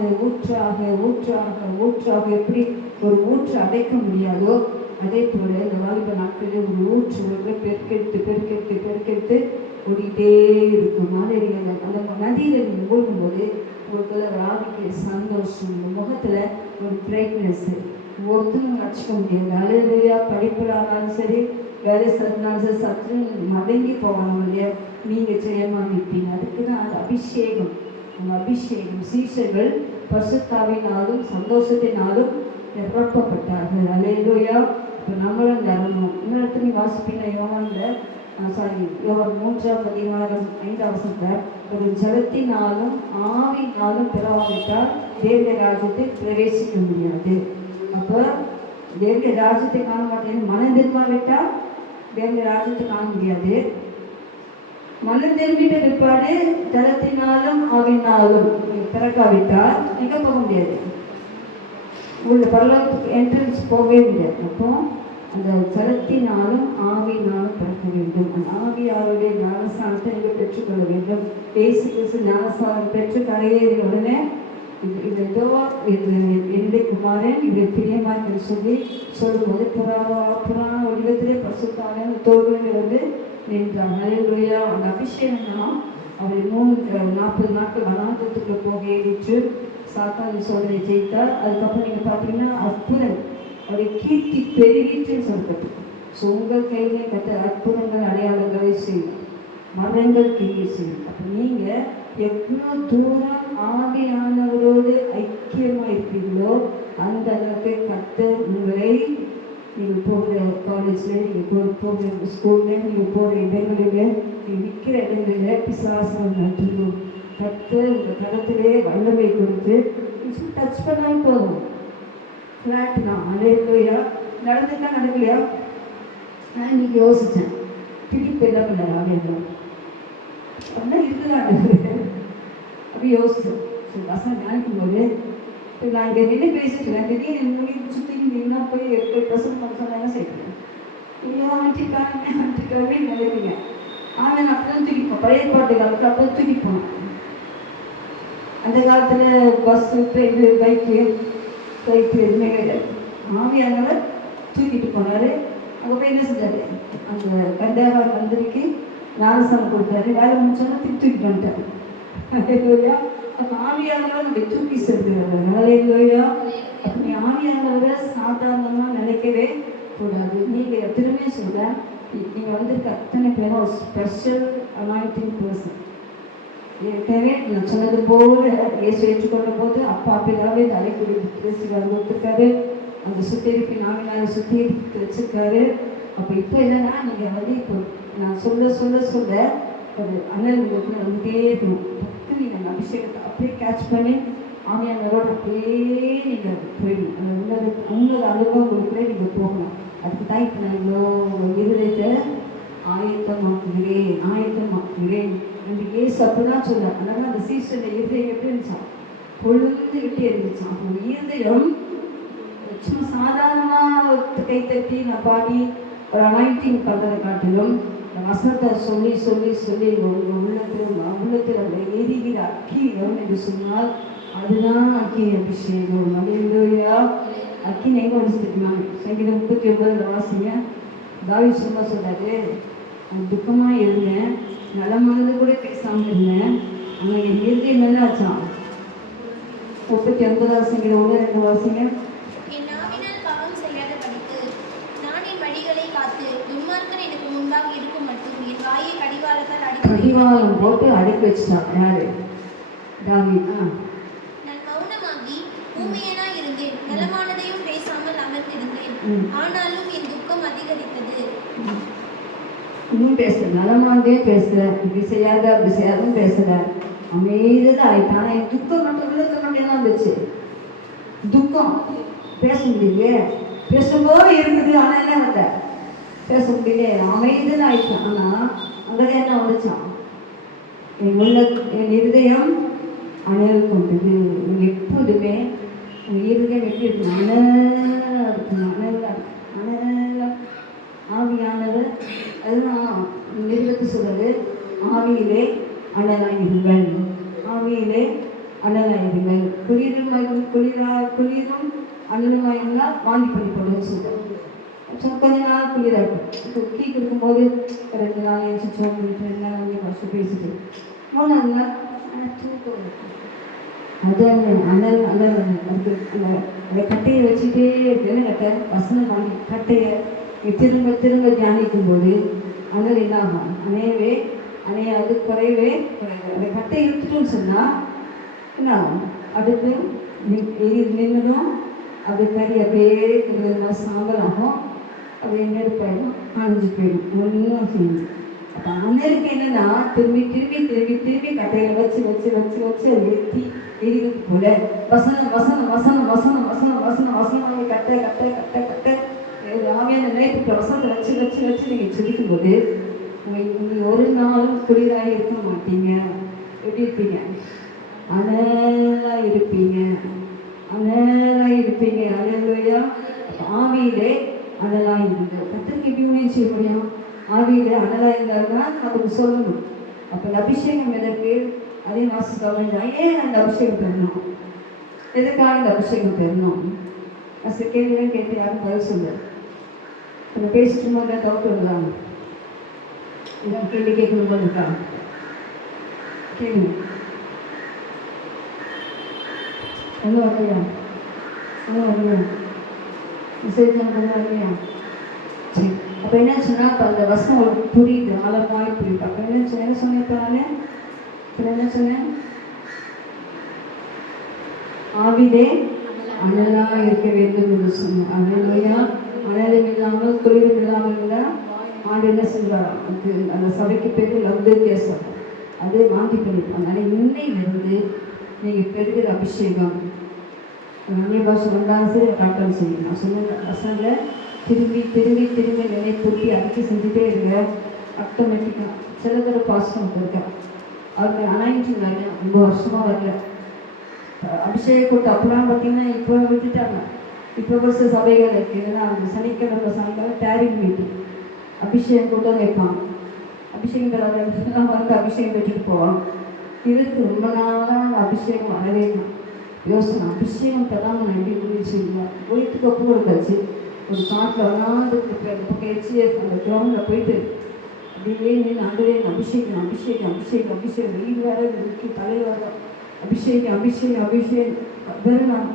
எப்படி ஒரு ஊற்று அடைக்க முடியாதோ அதே போல இந்த வாலிப நாட்களில் ஒரு ஊற்று பெருக்கெடுத்து ஓடிக்கிட்டே இருக்கும். அந்த நதியில் நீங்கள் மூழ்கும்போது உங்களுக்குள்ள ஒரு ஆவிக்கு சந்தோஷம், இந்த முகத்தில் ஒரு பிரைட்னஸ் ஒருத்தரும் அடிச்சுக்க முடியாது. அலையிலையா படிப்புலானாலும் சரி, வேலை செய்யறதுனாலும் சரி, சற்று மடங்கி போகணும் இல்லையா, நீங்கள் ஜெயமாக நிற்பீங்க. அதுக்கு தான் அது அபிஷேகம். அபிஷேகம் சீஷர்கள் பரிசுத்தாவினாலும் சந்தோஷத்தினாலும் நிரப்பப்பட்டார்கள். அல்லேலூயா. இப்போ நம்மளும் நிரம்பணும். இன்னொரு இடத்துல வாசிப்பீங்க, யோவான் 3ஆம் அதிகாரம் 5ஆம் வசனத்தில், ஒரு ஜலத்தினாலும் ஆவியினாலும் பிறவாவிட்டால் தேவனுடைய ராஜ்யத்தை பிரவேசிக்க முடியாது. அப்போ தேவனுடைய ராஜ்யத்தை காண மாட்டேன். மனம் திரும்பாவிட்டால் தேவனுடைய ராஜ்யத்தை காண முடியாது. மனம் திரும்பிட்ட பிற்பாடு ஜலத்தினாலும் ஆவினாலும் பிறக்காவிட்டால் எங்கே போக முடியாது, உள்ள பரலோகத்துக்கு என்ட்ரன்ஸ் போகவே முடியாது. அப்போ அந்த ஜலத்தினாலும் ஆவினாலும் பிறக்க வேண்டும். அந்த ஆவியாருடைய ஞானஸ்தானத்தை நீங்கள் பெற்றுக்கொள்ள வேண்டும். இயேசு கிறிஸ்து ஞானஸ்தானம் பெற்று கரையேறிய உடனே இது என்னுடைய குமாரன் இவரை பிரியமாக சொல்லும்போது புராண வடிவத்திலே பரிசுத்தாவியான தோள்களில் வந்து நின்றார். ஹல்லேலூயா. அந்த அபிஷேகம் அவரை 40 நாட்கள் வனாந்தரத்துக்குள்ள போக ஏறிச்சு சாத்தான் சோதனை ஜெயித்தார். அதுக்கப்புறம் நீங்கள் பார்த்தீங்கன்னா அற்புதம், அவருடைய கீர்த்தி பெருகிட்டுன்னு சொல்லப்பட்டு ஸோ உங்கள் கையிலே கர்த்தர் அற்புதங்கள் அடையாளங்களை செய்யும், மரங்கள் கிரியை செய்யும். அப்போ நீங்கள் எவ்வளோ தூரம் ஆவியானவரோடு ஐக்கியமாக இருப்பீங்களோ அந்த அளவுக்கு கர்த்தர் உங்களை நீங்கள் போகிற காலேஜில், நீங்கள் போகிற ஸ்கூலில், நீங்கள் போகிற இடங்களில், நீங்கள் நிற்கிற இடங்களில் பிசாசம் நட்டுரும். கர்த்தர் உங்கள் கரத்திலே வல்லமை கொடுத்து டச் பண்ணாலும் போதும். ஃப்ளாட் தான் அலையா நடந்துட்டா நடக்கலையா? நான் இன்னைக்கு யோசித்தேன், திருப்பி என்ன பண்ணார் ஆவியானவர் அப்படின்னா இருக்குதான் அப்படி யோசித்தேன். சரி பசங்க நினைக்கும் போது இப்போ நான் இங்கே நின்று பேசிட்டுருக்கேன், திடீர்னு முடிவு சுற்றி நின்னா போய் எப்படி ப்ரெசன்ட் பண்ண சொன்னா என்ன செய்யறேன்? ஐயோ ஆண்டிக்காரமே நினைப்பீங்க. ஆனால் நான் அப்போ தான் தூக்கிப்போம், பழைய பாட்டு காலத்தில் அப்போ தூக்கிப்போம். அந்த காலத்தில் பஸ்ஸு, ட்ரெயின், பைக்கு எதுவுமே கிடையாது. ஆவியானவர் தூக்கிட்டு போனார். அங்கே போய் என்ன செஞ்சார்? அந்த கண்டாவா மந்திரிக்கு ஞானஸ்தானம் கொடுத்தாரு. வேலை முடிச்சோன்னா தூக்கிட்டு வந்துட்டார். ஹல்லேலூயா. அப்போ ஆவியானவர் நம்ம தூக்கி செலுத்துகிறார். ஹல்லேலூயா. அப்போ நீ ஆவியானவரை சாதாரணமாக நினைக்கவே கூடாது. நீங்கள் திரும்பியும் சொல்கிறேன், நீங்கள் வந்திருக்க அத்தனை பேரும் ஒரு ஸ்பெஷல் அனாயிண்டிங் பர்சன். ஏற்கனவே நான் சொன்னது போல இயேசு ஏற்றுக்கொண்ட போது அப்பா பிதாவே தலைக்குடி கொடுத்துருக்காரு, அந்த சுத்திகரிப்பு நாவினால சுத்திகரிப்பு வச்சிருக்காரு. அப்போ இப்போ என்னன்னா நீங்கள் வந்து இப்போ நான் சொல்ல சொல்ல சொல்ல ஒரு அனல் உங்களுக்கு வந்துட்டே இருக்கணும். பத்து நீங்கள் அந்த அபிஷேகத்தை அப்படியே கேட்ச் பண்ணி ஆவியானவரோடு அப்படியே நீங்கள் போயிடணும். அந்த உங்களோட அனுபவங்களுக்குள்ளே நீங்கள் போகணும். அதுக்கு தான் இப்போ நான் இவ்வளோ இருதயத்தை ஆயத்தமாக்குகிறேன் என்று இயேசு அப்படிலாம் சொன்னார். அதனால அந்த சீசனில் இருதயம் எப்படி இருந்துச்சான்? பொழுதுகிட்டே இருந்துச்சான். அப்போ இருதயம் சும்மா சாதாரணமாக கைத்தட்டி நான் பாடி ஒரு அனாயிண்டிங் பண்ணுறதை காட்டிலும் இந்த வசனத்தை சொல்லி சொல்லி சொல்லி உங்கள் உள்ளத்தில் அந்த எரிகிற அக்கி வரும் என்று சொன்னால் அதுதான் அக்கி அபிஷேகம். ஹல்லேலூயா. அக்கின்னு எங்கே வந்து தெரியுமா? சங்கீதம் 39 வாசிங்க. தாவீது சும்மா சொல்றாரு, துக்கமாக இருந்தேன், நலமானது கூட பேசாமல் இருந்தேன், ஆனால் என் இருதயம் என்ன ஆச்சான்? 39 சங்கீதம் 1-2 வாசிங்க. என் நாவினால் பாவம் செய்யாதபடிக்கு நான் என் வழிகளை காத்து துன்மார்க்கர் எனக்கு முன்பாக இருக்கும் மட்டும் என் வாயை கடிவாளம் போட்டு அடக்கி வச்சுட்டான். யாரு? தாவீது. நான் மௌனமாகி ஊமையனாய் இருந்தேன், நலமானதையும் பேசாமல் அமர்ந்திருந்தேன், ஆனாலும் என் துக்கம் அதிகரித்தது. இன்னும் பேசல, நலமானதே பேசல, இப்படி செய்யாத அப்படி செய்யாதுன்னு பேசல, அமைதியாக ஆயிட்டான். என் துக்கம் மட்டும் உள்ளத்தில் மட்டும் என்ன வந்துச்சு? துக்கம். பேச முடியலையே, பேசும்போது இருக்குது, ஆனால் என்ன வந்த பேச முடியலையே, அமைதியாக ஆயிட்டான். ஆனால் அங்கே என்ன வந்துச்சான்? என் இருதயம் அனல் கொண்டது. எப்போதுமே உங்கள் இருதயம் எப்படி இருக்கும்? அனலாக இருக்கும், அனலாக ஆவியானவர். அதுதான் நிறுவத்து சொல்றது, ஆவியிலே அனலாயிருங்கள், ஆவியிலே அனலாயிருங்கள். குளிரும் அனலுமாயிருந்தால் வாங்கி பண்ணிக்கொள்ளுன்னு சொல்கிறோம். கொஞ்ச நாள் குளிராக இருக்கும். குக்கீக்கு இருக்கும்போது 2 நாள் எழுச்சிச்சோம், 2 நாள் வந்து ஃபஸ்ட்டு பேசிட்டு 3ஆவது நாள் ஆனால் தூக்கம் இருக்கும். அது அந்த அனல் அதுக்கு அந்த கட்டையை வச்சுட்டே இருக்குன்னு கட்டை வசனம் வாங்கி கட்டையை திரும்ப திரும்ப தியானிக்கும் போது அனல் என்ன ஆகும்? அணையாது, குறையவே குறையாது. அந்த கட்டை இழுத்துட்டோன்னு சொன்னால் என்ன ஆகும்? அடுத்து நின்றுடும், அது கறி அப்படியே கொஞ்சம் சாம்பல் ஆகும், அப்படியே நெருப்பாயிடும், அணைஞ்சு போயிடும், ஒன்றும் செய்யும். அப்போ அனலுக்கு என்னென்னா திரும்பி திரும்பி திரும்பி திரும்பி கட்டையில் வச்சு வச்சு வச்சு வச்சு அது ஏற்றி எரிவது போல வசனம் வசனம் வசனம் வசனம் வசனம் வசனம் வசனம் கட்டை கட்டை கட்டை கட்டை ஆவியான நேரத்துக்கு வசனத்தை வச்சு வச்சு வச்சு நீங்கள் செதுக்கும் போது நீங்கள் ஒரு நாளும் குளிராக இருக்க மாட்டீங்க. எப்படி இருப்பீங்க? அனலாக இருப்பீங்க, அனலாக இருப்பீங்க. ஹல்லேலூயா. ஆவியிலே அனலாக இருந்தது. கர்த்தருக்கு எப்படி ஊழியம் செய்ய முடியும்? ஆவியிலே அனலாக இருந்தால்னா நமக்கு சொல்லணும். அப்போ அபிஷேகம் எதற்கு? அதே மாசுக்காக ஏன் அந்த அபிஷேகம் பெறணும்? எதுக்காக அந்த அபிஷேகம் பெறணும்? நான் கேள்விதான் கேட்டு யாரும் பதில் சொல்ல. நம்ம பேசிட்டு போது டவுட் வரலாம். இதான் கேள்வி கேட்கணும் போது இருக்கா? கேளுங்க. ஒன்றும் வரலையா? ஒன்றும் வரலையா? மெசேஜ் அனுப்பணும் வரலையா? சரி, அப்போ என்ன சொன்னால் இப்போ அந்த வசனம் ஒரு புரியுது, ஆழமாய் புரியுது. அப்போ என்ன சொன்னேன் இப்போ நான் இப்போ என்ன சொன்னேன்? ஆவிலே அனலாக இருக்க வேண்டும் என்று சொன்னேன். அனலையா அனலும் இல்லாமல் குளிரும் இல்லாமல் இருந்தால் ஆண்டு என்ன செஞ்சார்? அதுக்கு அந்த சபைக்கு பேர் லவ்தேசம், அதே வாங்கி பண்ணியிருப்பாங்க. அதனால் இன்னையிலிருந்து நீங்கள் பெறுகிற அபிஷேகம் அந்நிய பாஷை வந்தாலும் சரி காட்டம் செய்யும். நான் சொன்ன பசங்களை திரும்பி திரும்பி திரும்பி நினைப்பூட்டி அதுக்கு செஞ்சுட்டே இருங்க. ஆட்டோமேட்டிக்காக சில தடவை பாசம் இருக்கேன். அவருக்கு அனாயிண்டிங் நிறைய ரொம்ப வருஷமாக வரல. அபிஷேக கூட்டம் அப்பெல்லாம் பார்த்தீங்கன்னா இப்போ விட்டுட்டாங்க. இப்போ வருஷ சபைகள் இருக்குது. ஏன்னா அந்த சனிக்கிழமை சாயங்காலம் டேரிங் மீட்டிங் அபிஷேகம் கூட்டம் வைப்பாங்க. அபிஷேகம் தராதெல்லாம் வந்து அபிஷேகம் பெற்றுட்டு போவாங்க. இதுக்கு ரொம்ப நாளாக அந்த அபிஷேகம் வரவே தான் யோசனை. அபிஷேகம் தராமல் நான் எப்படி முடிச்சுங்களா? ஒயித்துக்கு அப்புறம் இருக்காச்சு ஒரு காட்டில் விளாண்டுட்டு ஹெச்ஏஎஃப் அந்த கிரௌண்டில் போயிட்டு அப்படியே நின்று ஆண்டவே அபிஷேகம் அபிஷேகம் அபிஷேகம் அபிஷேகம் வெயில் வேற இருக்கு தலையில் வர அபிஷேகம் அபிஷேகம் அபிஷேகம் அதெல்லாம்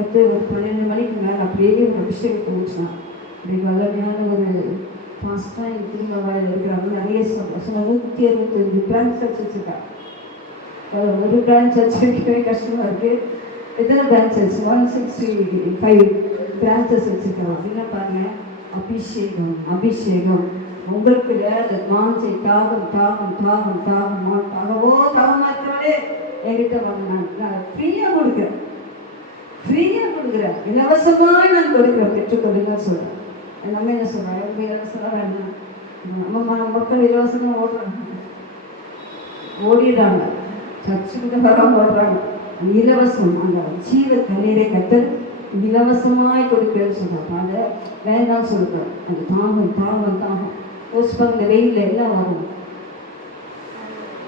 ஒரு 12 மணிக்கு மேலே அப்படியே ஒரு அபிஷேகத்தை முடிச்சான். அப்படி வல்லமையான ஒரு ஃபாஸ்ட்டாக எங்கள் திரும்ப வாயில் இருக்கிறாங்க. நிறைய சொன்ன 165 பிரான்ச் சர்ச் வச்சுருக்காங்க. ஒரு பிரான்ச் சர்ச் வைக்கவே கஷ்டமாக இருக்குது. எத்தனை பிரான்ச்சஸ்? 165 பிரான்ச்சஸ் வச்சுருக்காங்க. அப்படின்னா பாருங்கள், அபிஷேகம் அபிஷேகம் உங்களுக்கு அந்த மாஞ்சை தாகம் தாகம் தாகம் தாகமா தாகவோ தாகமாக இருக்கிறவரே என்கிட்ட வாங்க. நான் ஃப்ரீயாக கொடுக்குறேன், ஃப்ரீயாக கொடுக்குறேன், இலவசமாக நான் கொடுக்குறேன், பெற்றுக்கொள்ளுங்கன்னு சொல்கிறேன். நம்ம என்ன சொல்கிறேன்? ரொம்ப இலவசமாக வேண்டாம். நம்ம மக்கள் இலவசமாக ஓடிடுறாங்க, சர்ச்சுக்கிட்ட வராமல் ஓடுறாங்க. இலவசம் அந்த ஜீவ தண்ணீரை கத்தல் இலவசமாய் கொடுக்குறேன்னு சொல்கிறாங்க. அதை வேண்டாம்னு சொல்கிறேன். அந்த தாகம் தாகம் தாகம் யோசிப்பாங்க. இந்த வெயிலில் எல்லாம் வரும்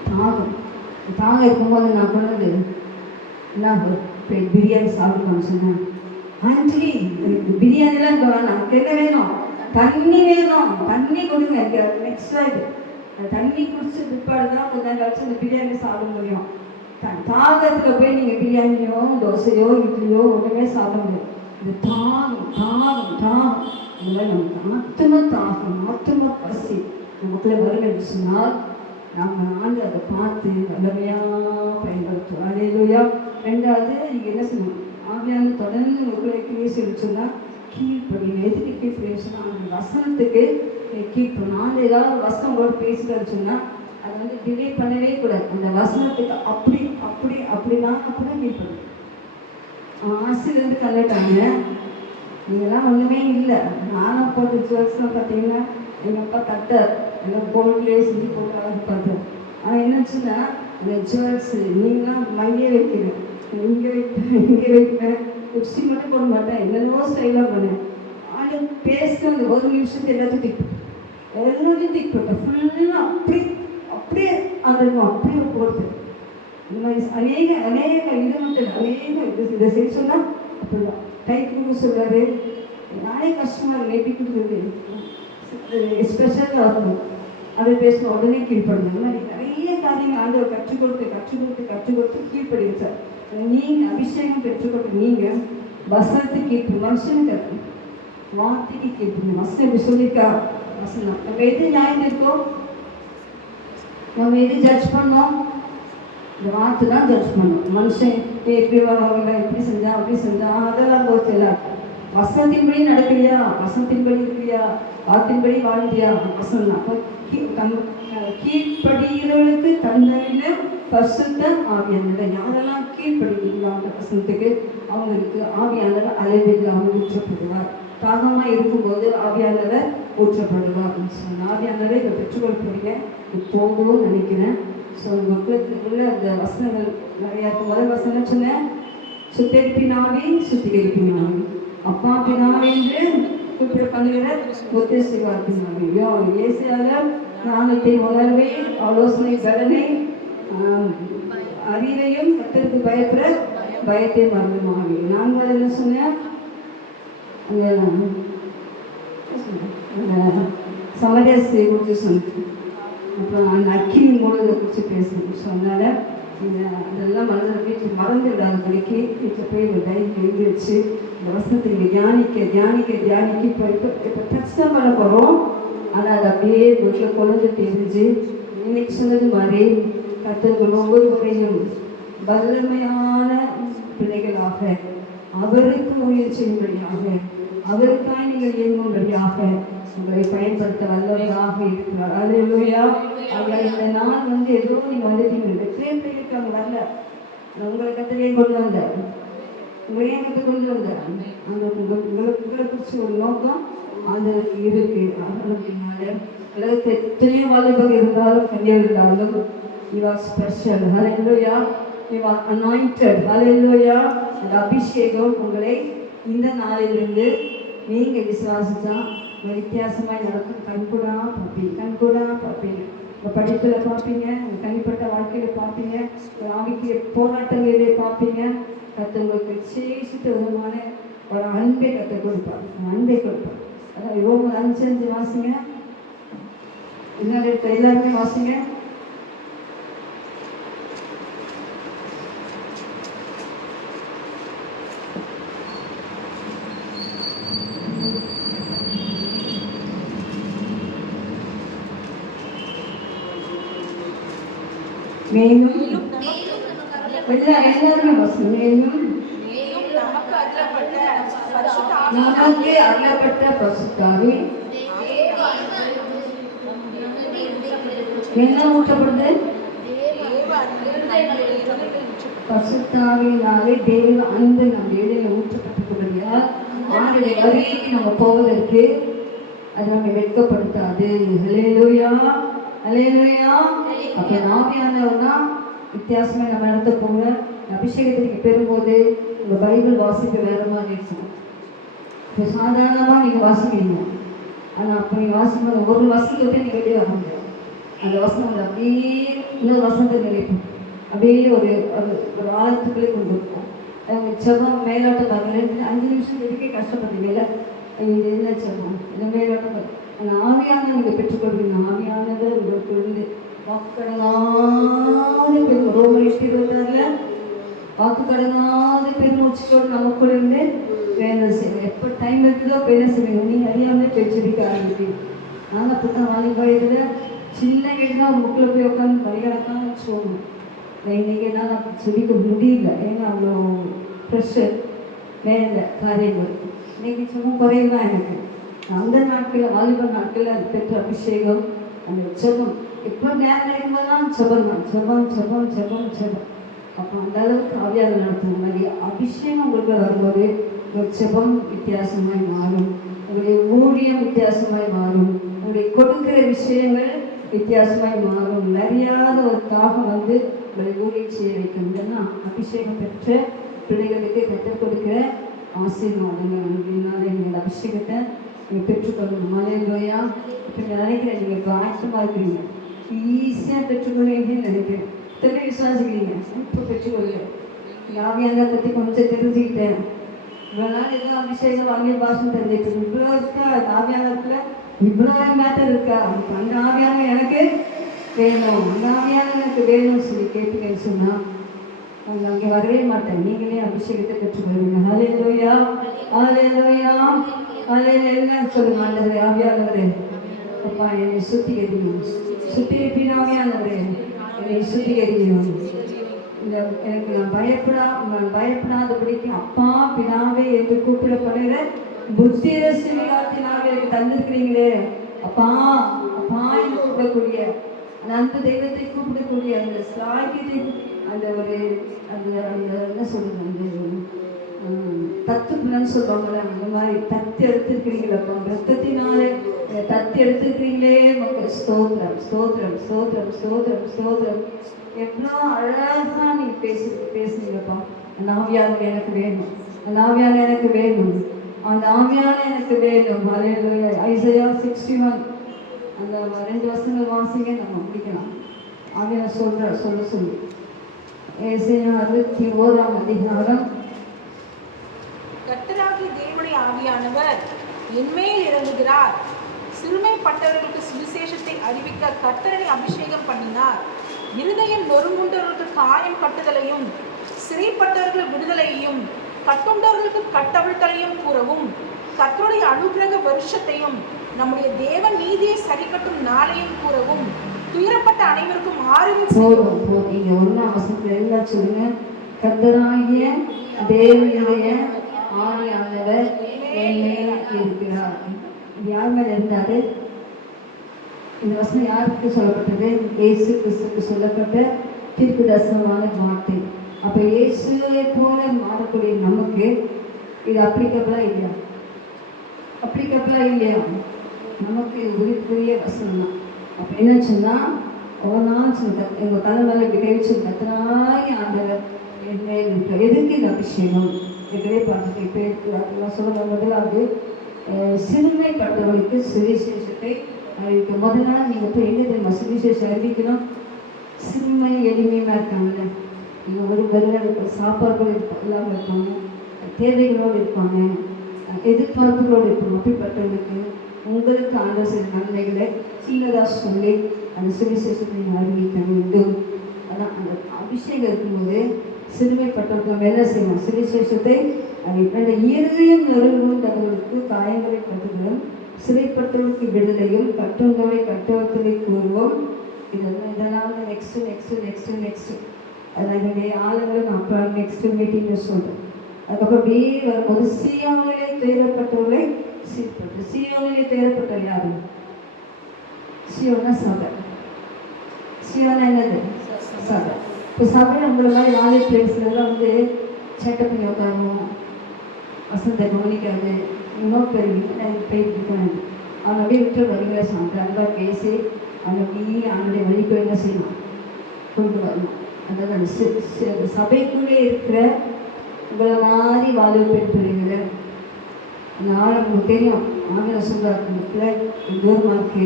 தாகம். தாகம் இருக்கும்போது நான் கொண்டது என்ன பிரியாணி சாப்பிடுவான்னு சொன்னேன். ஆண்டி பிரியாணிலாம் இப்போ வேணாம், கேட்க வேணும், தண்ணி வேணும், தண்ணி கொடுங்க. எனக்கு எக்ஸ்ட்ரா இது தண்ணி குடிச்சு பிற்பாடு தான் கொஞ்ச நேரம் கழிச்சு அந்த பிரியாணி சாப்பிட முடியும். தாகத்தில் போய் நீங்கள் பிரியாணியோ தோசையோ இட்லியோ ஒன்றுமே சாப்பிட முடியும். இந்த தாகம் தாகம் தாகம் இதெல்லாம் நமக்கு ஆத்ம தாகம் ஆத்ம பசி நமக்குள்ளே வரும் என்று சொன்னால் நம்ம ஆண்டு அதை பார்த்து வல்லமையாக பயன்படுத்துவோம். அதேலூயா. ரெண்டாவது நீங்கள் என்ன செய்யணும்? ஆவியான தொடர்ந்து உங்களுக்குள்ளே கிரியை சொல்லி சொன்னால் கீழ்ப்படிங்க. எதுக்கு கீழ்ப்படின்னு சொன்னால் அந்த வசனத்துக்கு கீழ்ப்படணும். ஆண்டு ஏதாவது வசனம் கூட பேசுகிறேன்னு சொன்னால் அதை வந்து டிலே பண்ணவே கூடாது. அந்த வசனத்துக்கு அப்படி அப்படி அப்படின்னா அப்படி கீழ்ப்படும். ஆசிலேருந்து கண்டுட்டாங்க. இதெல்லாம் ஒன்றுமே இல்லை. நானும் போட்டு ஜுவல்ஸ்லாம் பார்த்தீங்கன்னா எங்கள் அப்பா கட்டார் எல்லாம் கோல்ட்லேயே செஞ்சு போட்டு அழகு பார்த்தேன். ஆனால் என்னச்சுன்னா அந்த ஜுவல்ஸு நீங்களாம் மங்கே வைக்கிறேன், இங்கே வைப்பேன், இங்கே வைப்பேன், குச்சி மட்டும் போட மாட்டேன், என்னென்னவோ ஸ்டைலாக பண்ணேன். ஆனால் பேசின அந்த 1 நிமிஷத்தை எல்லாத்தையும் டிக் போட்டேன். ஃபுல்லாக அப்படியே அந்த அப்படியே போடுது. இந்த மாதிரி அநேக இது மட்டும் அநேக இதை செய்ய சொன்னால் அப்படிதான் கை கொடுக்க சொல்கிறாரு. நானே கஷ்டமாக இருக்கு எப்படி கொடுக்குறது, ஸ்பெஷலாக இருக்கும். அதை பேசின உடனே கீழ்ப்படுங்க. அந்த மாதிரி நிறைய காரியங்கள் ஆண்டவர் கற்றுக் கொடுத்து கீழ்ப்படி வச்சார். நீங்கள் அபிஷேகம் பெற்றுக்கொண்டு நீங்கள் வசனத்தை கீழ்ப்பு மனுஷனுக்கு வார்த்தைக்கு கீழ்ப்புங்க. வசனம் எப்படி சொல்லியிருக்கா? வசனம் நம்ம எது நியாயம் இருக்கோம், நம்ம எது ஜட்ஜ் பண்ணோம்? இந்த வார்த்தை தான் ஜட்ஜ் பண்ணோம். மனுஷன் எப்படி வரவங்க எப்படி செஞ்சா அப்படி செஞ்சா அதெல்லாம் போச்சு. வசனத்தின்படி நடக்கலையா, வசனத்தின்படி இருக்கிறியா, வார்த்தையின்படி வாழ்ந்தியா, வசனம் தான். அப்போ கீழ்ப்படுகிறவர்களுக்கு தன்மையில பரிசுத்த ஆவியானவர். யாரெல்லாம் கீழ்ப்படுகிறீங்களோ அந்த வசனத்துக்கு அவங்களுக்கு ஆவியானவர் அளவில்லாமல் ஊற்றப்படுவார். தாகமாக இருக்கும்போது ஆவியானவர் ஊற்றப்படுவார். ஆவியானவரை இதை பெற்றுக்கொள்ள போறீங்க போதும்னு நினைக்கிறேன். ஸோ உள்ள அந்த வசனங்கள் நிறையா இருக்கும். முதல் வசனம் சொன்னேன், சுத்தரிப்பினாவே சுத்திகரிப்பினாவே அப்பா பினாவே என்று குறிப்பிடப்படுகிற முத்தேசிவார்த்தினாவையோ ஏசியாளர் ஞானத்தை உணர்வை ஆலோசனை பலனை அறிவையும் கத்தருக்கு பயப்பட பயத்தை மறந்துமாவே. நாங்கள் என்ன சொன்னேன், அந்த சமரசத்தை குறித்து சொன்னேன். அப்புறம் அந்த அக்கினி மூலத்தை குறித்து பேசணும். ஸோ அதனால் அதெல்லாம் வீட்டில் மறந்து விடாத படிக்க வீட்டில் போய் ஒரு டைரி எழுதி வச்சு இந்த வசனத்தை நீங்கள் தியானிக்க இப்போ டச் தான் பண்ண போகிறோம். ஆனால் அது அப்படியே வீட்டில் குழந்தை தெரிஞ்சு இன்னைக்கு சொன்னது மாதிரி கர்த்தர்கள் ஒவ்வொரு முறையும் வல்லமையான பிள்ளைகளாக அவருக்கு ஊழியர் செய்யும்படியாக அவருக்காய் நீங்கள் இயங்கும்படியாக உங்களை பயன்படுத்த வல்லவராக இருக்கிறார். அல்லேலூயா. அவர்கள் இந்த நாள் ஏதோ நீங்கள் வந்துட்டீங்க, எத்தனை பேருக்கு அவங்க வரல, உங்களை கத்திரியை கொண்டு வந்தார், உங்களை ஏன் கொண்டு வந்தார், அந்த உங்களை குறிச்சு ஒரு நோக்கம் அந்த இருக்கு. அப்படின்னால உலகத்தை எத்தனையோ வாலிபர்கள் இருந்தாலும் கன்னியர் இருந்தாலும் you are special. Hallelujah. You are anointed. Hallelujah. அந்த அபிஷேகம் உங்களை இந்த நாளிலிருந்து நீங்க விசுவாசிச்சா வித்தியாசமாய் நடக்கும். கண்கூடா பார்ப்பீங்க. உங்கள் படிப்பில் பார்ப்பீங்க, உங்கள் தனிப்பட்ட வாழ்க்கையில் பார்ப்பீங்க, உங்கள் ஆவிக்குரிய போராட்டங்களிலே பார்ப்பீங்க. கர்த்தருக்கு விசேஷித்த விதமான ஒரு அன்பை கற்றுக் கொடுப்பார். அதான் ரோமர் 5:5 வாசிங்க. எல்லாருமே வாசிங்க. மேலும் எல்லாருமே வாசிங்க. நமக்கு அருளப்பட்ட பரிசுத்தாவி என்ன ஊற்றப்படுது? பரிசுத்தாவியினாலே தேவ அன்பு நம்ம இடையில ஊற்றப்பட்டிருக்கிறபடியால் ஆண்டுடைய வருகைக்கு நம்ம போவதற்கு அது நம்ம வெட்கப்படுத்தாது. ஹல்லேலூயா. அப்ப ஆவியானவர்னா வித்தியாசமா நம்ம நடத்த போகிற அபிஷேகத்தை நீங்க பெறும்போது உங்க பைபிள் வாசிக்க வேற மாதிரி இருக்கும். இப்போ சாதாரணமா நீங்க வாசிக்கிறீங்க, ஆனா அப்ப நீங்க வாசிக்கும் ஒரு வசனத்தை நீங்க வெளியே வர முடியாது. அந்த வசனம் அப்படியே இன்னொரு வசனத்தை நினைப்போம், அப்படியே ஒரு ஒரு ஆழத்துக்குள்ளே கொண்டு இருக்கும். செபம் மேலோட்டம் 5 நிமிஷம் எதுக்கே கஷ்டப்படுறீங்கல்ல, இது என்ன செபம், இந்த மேலோட்டம் அந்த ஆவியான நீங்கள் பெற்றுக்கொள்வீங்க. ஆவியானது உங்களுக்கு இருந்து வாக்குக்கடங்காத பெரும் ரோமர் 8:26 வாக்குக்கடங்காத பெருமூச்சோடு நமக்குள்ள இருந்து வேலை செய்வோம். எப்போ டைம் இருக்குதோ வேலை செய்வீங்க. நீங்கள் அறியாமலே பெற்றிருக்க ஆரம்பிப்பீங்க. நாங்கள் அப்போ தான் வாலிபாயத்தில் சின்ன கேட்டுனா ஒரு முக்கில் போய் உட்காந்து வழிகடக்கான்னு வச்சுக்கோங்க. இன்னைக்கு என்னால் செபிக்க முடியல, ஏன்னா அவ்வளோ ப்ரெஷர் வேலை காரியங்கள். இன்னைக்கு சும்மா குறைவுதான் எனக்கு. அந்த நாட்களில் வாலிபர் நாட்களில் அது பெற்ற அபிஷேகம், அந்த ஜெபம் எப்போ நேரம் கிடைக்கும்போதுதான் ஜெபம். அப்போ அந்த அளவுக்கு ஆவியாக நடத்தும் மாதிரி அபிஷேகம் உங்களுக்கு வரும்போது உங்கள் ஜெபம் வித்தியாசமாய் மாறும், உங்களுடைய ஊழியம் வித்தியாசமாய் மாறும், உங்களுடைய கொடுக்கிற விஷயங்கள் வித்தியாசமாய் மாறும். நிறையாத ஒரு தாகம் உங்களை ஊழியம் செய்ய வைக்கும். இதெல்லாம் அபிஷேகம் பெற்ற பிள்ளைகளுக்கு கற்றுக் கொடுக்கிற ஆசீர்வாதங்கள். அப்படின்னாலே நீங்கள் அபிஷேகத்தை நீங்கள் பெற்றுக்கொள்ளணும். அல்லேலூயா. இப்போ நீங்கள் நினைக்கிறேன், நீங்கள் இப்போ ஆக்டமாக இருக்கிறீங்க, ஈஸியாக பெற்றுக்கொள்வீங்கன்னு நினைக்கிறேன். திரும்பி விசுவாசிக்கிறீங்க, இப்போ பெற்றுக்கொள்ளுங்க. ஆவியானதை பற்றி கொஞ்சம் தெரிஞ்சுக்கிட்டேன். இவ்வளோ நாள் ஏதோ அபிஷேகம் வாங்கி பாஷம் தெரிஞ்சுக்கிட்டு இவ்வளோ இருக்கா ஆவியானத்தில், இவ்வளோ மேட்டர் இருக்கா, அந்த ஆவியான எனக்கு வேணும், அந்த ஆவியான எனக்கு வேணும்னு சொல்லி கேட்டுக்கன்னு சொன்னால் அவங்க அங்கே வரவே மாட்டேன். நீங்களே அபிஷேகத்தை பெற்றுக்கொள்வீங்க. ஹல்லேலூயா. எல்லாம் சொல்லுங்க. ஆண்டவரே, ஆவியானவரே, அப்பா என்னை சுத்திகரிப்பீங்க. ஆவியானவரே, என்னை சுத்திகரிக்கணும். இந்த எனக்கு நான் பயப்படாதபடிக்கு அப்பா பிதாவே என்று கூப்பிடப்படுகிற புத்திரசிவிகாரத்தினாக எனக்கு தந்திருக்கிறீங்களே. அப்பா என்று கூப்பிடக்கூடிய அந்த அன்பு தெய்வத்தை கூப்பிடக்கூடிய அந்த சாகியத்தை, அந்த ஒரு அந்த அந்த என்ன சொல்றது, அந்த தத்துவன்னு சொல்லுவாங்கள்ல, அந்த மாதிரி தத்தி எடுத்துருக்கிறீங்களப்பா, ரத்தத்தினாலே தத்தி எடுத்துருக்கிறீங்களே. மக்கள் ஸ்தோத்திரம். எவ்வளோ அழகா நீங்க பேசுனீங்கப்பா. அந்த ஆவியான எனக்கு வேணும், அந்த ஆவியான எனக்கு வேணும். ஹல்லேலூயா. ஐசையா 61 அந்த 2 வசனங்கள் வாசிங்க, நம்ம முடிக்கலாம். ஆவியான சொல்ல சொல்லி ஐசையா 61 அதிகாரம். கர்த்தராகிய தேவனுடைய ஆவியானவர் என்மேல் இறங்குகிறார், சிறுமைப்பட்டவர்களுக்கு சுவிசேஷத்தை அறிவிக்க கர்த்தரை அபிஷேகம் பண்ணினார். இருதயம் நொறுங்குண்டவர்களுக்கு காயம் கட்டுதலையும் சிறைப்பட்டவர்கள் விடுதலையையும் கட்டுண்டவர்களுக்கு கட்டவிழ்த்தலையும் கூறவும், கர்த்தருடைய அனுக்கிரக வருஷத்தையும் நம்முடைய தேவ நீதியை சரிக்கட்டும் நாளையும் கூறவும், துயரப்பட்ட அனைவருக்கும் ஆறுதல் போதும். நீங்க ஒன்றாம் வசனத்துல எல்லாம் சொல்லுங்க. கர்த்தராகிய தேவனுடைய ஆவியானவர் என் மேல் இருக்கிறார். இது யார் மேல இருந்தாரு? இந்த வசனம் யாருக்கு சொல்லப்பட்டது? இயேசு கிறிஸ்துக்கு சொல்லப்பட்ட தீர்க்க தரிசனமான வார்த்தை. அப்ப இயேசுவை போல மாறக்கூடிய நமக்கு இது அப்ளிகபிளா இல்லையா? அப்ளிகபிளா இல்லையா? நமக்கு இது உரிக்குரிய வசனம் தான். அப்ப என்ன சொன்னா, ஒரு நாள் சொல்ல எங்க தலைமையில இப்படி கழிச்சு கத்தனாய் ஆண்டவர் என் மேல் இருக்கிற. எதுக்கு இந்த அபிஷேகம்? எதிரே பார்த்துட்டு இப்போ அதெல்லாம் சொல்ல முதலாவது சிறுமைப்பட்டவர்களுக்கு சுவிசேஷத்தை அறிவிக்க. முதல்ல நீங்கள் போய் எங்கே தெரியுமா சுவிசேஷம் அறிவிக்கணும்? சிறுமை எளிமையாக இருக்காங்கல்ல, நீங்கள் ஒரு வருடம் சாப்பாடுகள் இல்லாமல் இருப்பாங்க, தேவைகளோடு இருப்பாங்க, எதிர்பார்ப்புகளோடு இருப்பாங்க. அப்படிப்பட்டவர்களுக்கு உங்களுக்கு ஆண்டவர் சில நன்மைகளை சின்னதாக சொல்லி அந்த சுவிசேஷத்தை நீங்கள் அறிவிக்க வேண்டும். அதான் அந்த அபிஷேகம் இருக்கும்போது சிறுமைப்பட்டவர்கள் என்ன செய்யணும்? சுவிசேஷத்தை அறிவிக்க. இருதயம் நெருங்குண்டவர்களுக்கு காயங்களை கட்டுகளும், சிறைப்பட்டவர்களுக்கு விடுதலையும், கட்டுங்களை கட்டவர்களை கூறுவோம். இதெல்லாம் வந்து நெக்ஸ்ட்டு அதில் என்னுடைய ஆளுங்களும் அப்புறம் நெக்ஸ்ட் மீட்டிங்கில் சொல்கிறேன். அதுக்கப்புறம் அப்படியே வரும்போது சீயோனிலே துயரப்பட்டவர்களை சீர்பட்டு. சீயோனிலே துயரப்பட்டவர் யாரு? சீயோனா சபை. சீயோனா என்னது? சபை. இப்போ சபை நம்மள மாதிரி நாலு பிளேஸ்லாம் வந்து சேட்டப் பண்ணி உட்காருவோம், வசந்த கவனிக்காது, இன்னொரு பெரிய போயிட்டு இருக்கேன். அவன் அப்படியே விட்டு வருகிற சாப்பிட்றாங்க பேசி அவன் அப்படியே அவனுடைய வழிக்கு என்ன செய்யணும்? கொண்டு வரணும். அதாவது அந்த சபைக்குள்ளே இருக்கிற உங்களை மாதிரி வாழ்வு பெண் பிள்ளைங்களை நாள் உங்களுக்கு தெரியும். ஆங்கில சொல்கிறாங்க தூரமாக இருக்கு,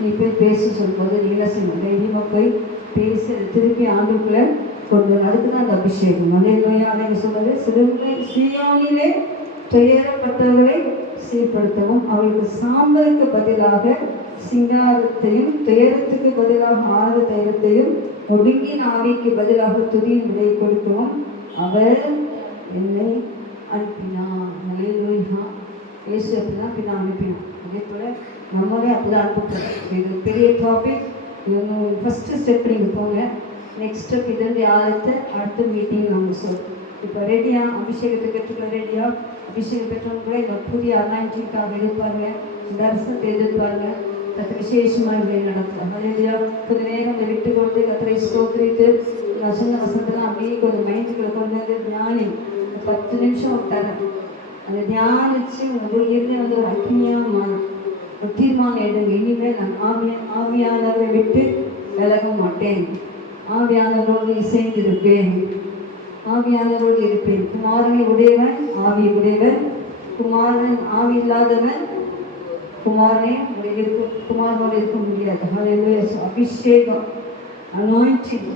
நீ போய் பேசி சொல்லும்போது நீங்களே செய்யணும். தைரியமாக போய் பேசி அதை திருப்பி ஆண்டுக்குள்ளே கொண்டு வரும். அதுக்கு தான் அந்த அபிஷேகம். மலையிலோயான சொல்வது சீயோனிலே துயரப்பட்டவர்களை சீர்படுத்தவும், அவர்களுக்கு சாம்பலுக்கு பதிலாக சிங்காரத்தையும், துயரத்துக்கு பதிலாக ஆறு தைரத்தையும், ஒடுங்கின் ஆவிக்கு பதிலாக துதியின் விடை கொடுக்கவும் அவர் என்னை அனுப்பினான். மலையிலோயா இயேசு அப்படிதான் பின்னா அனுப்பினான். அதே போல் நம்மளே அப்படிதான் அனுப்பப்படுறோம். இது பெரிய டாபிக். ஃபஸ்ட்டு ஸ்டெப் நீங்கள் போங்க. நெக்ஸ்ட் ஸ்டெப் இதனுடைய ஆழத்தை அடுத்த மீட்டிங் நாங்கள் சொல்கிறோம். இப்போ ரெடியா? அபிஷேகத்தை பெற்றுக்கொள்ள ரெடியா? அபிஷேகம் பெற்றவங்க கூட இந்த புதிய அனாயிண்டிங்காக எதிர்ப்பாருங்க, இந்த அரசத்தை எதிர்ப்பாருங்க. கத்திர விசேஷமாக இப்படி நடத்துகிறாங்க. இல்லையா? கொஞ்சம் நேரம் இந்த விட்டு கொடுத்து கத்திரை ஸ்தோத்திரித்து நான் சொன்ன வசனத்தெல்லாம் அப்படியே கொஞ்சம் மைண்டுக்குள்ள கொண்டு வந்து தியானி 10 நிமிஷம் தரேன். அதை தியானிச்சு உங்களுக்கு இருந்து வந்து ஒரு அக்னியாக மாறும். ஒரு தீர்மானம் எடுங்க. இனிமேல் நான் ஆவியானவரை விட்டு விலக மாட்டேன், ஆவியானவரோடு இசைந்து இருப்பேன், ஆவியானவரோடு இருப்பேன். குமாரனை உடையவன் ஆவி உடையவன், குமாரன் ஆவி இல்லாதவன் குமாரனோடு இருக்க முடியாது. ஹல்லேலூயா. அபிஷேகம், அனாயிண்டிங்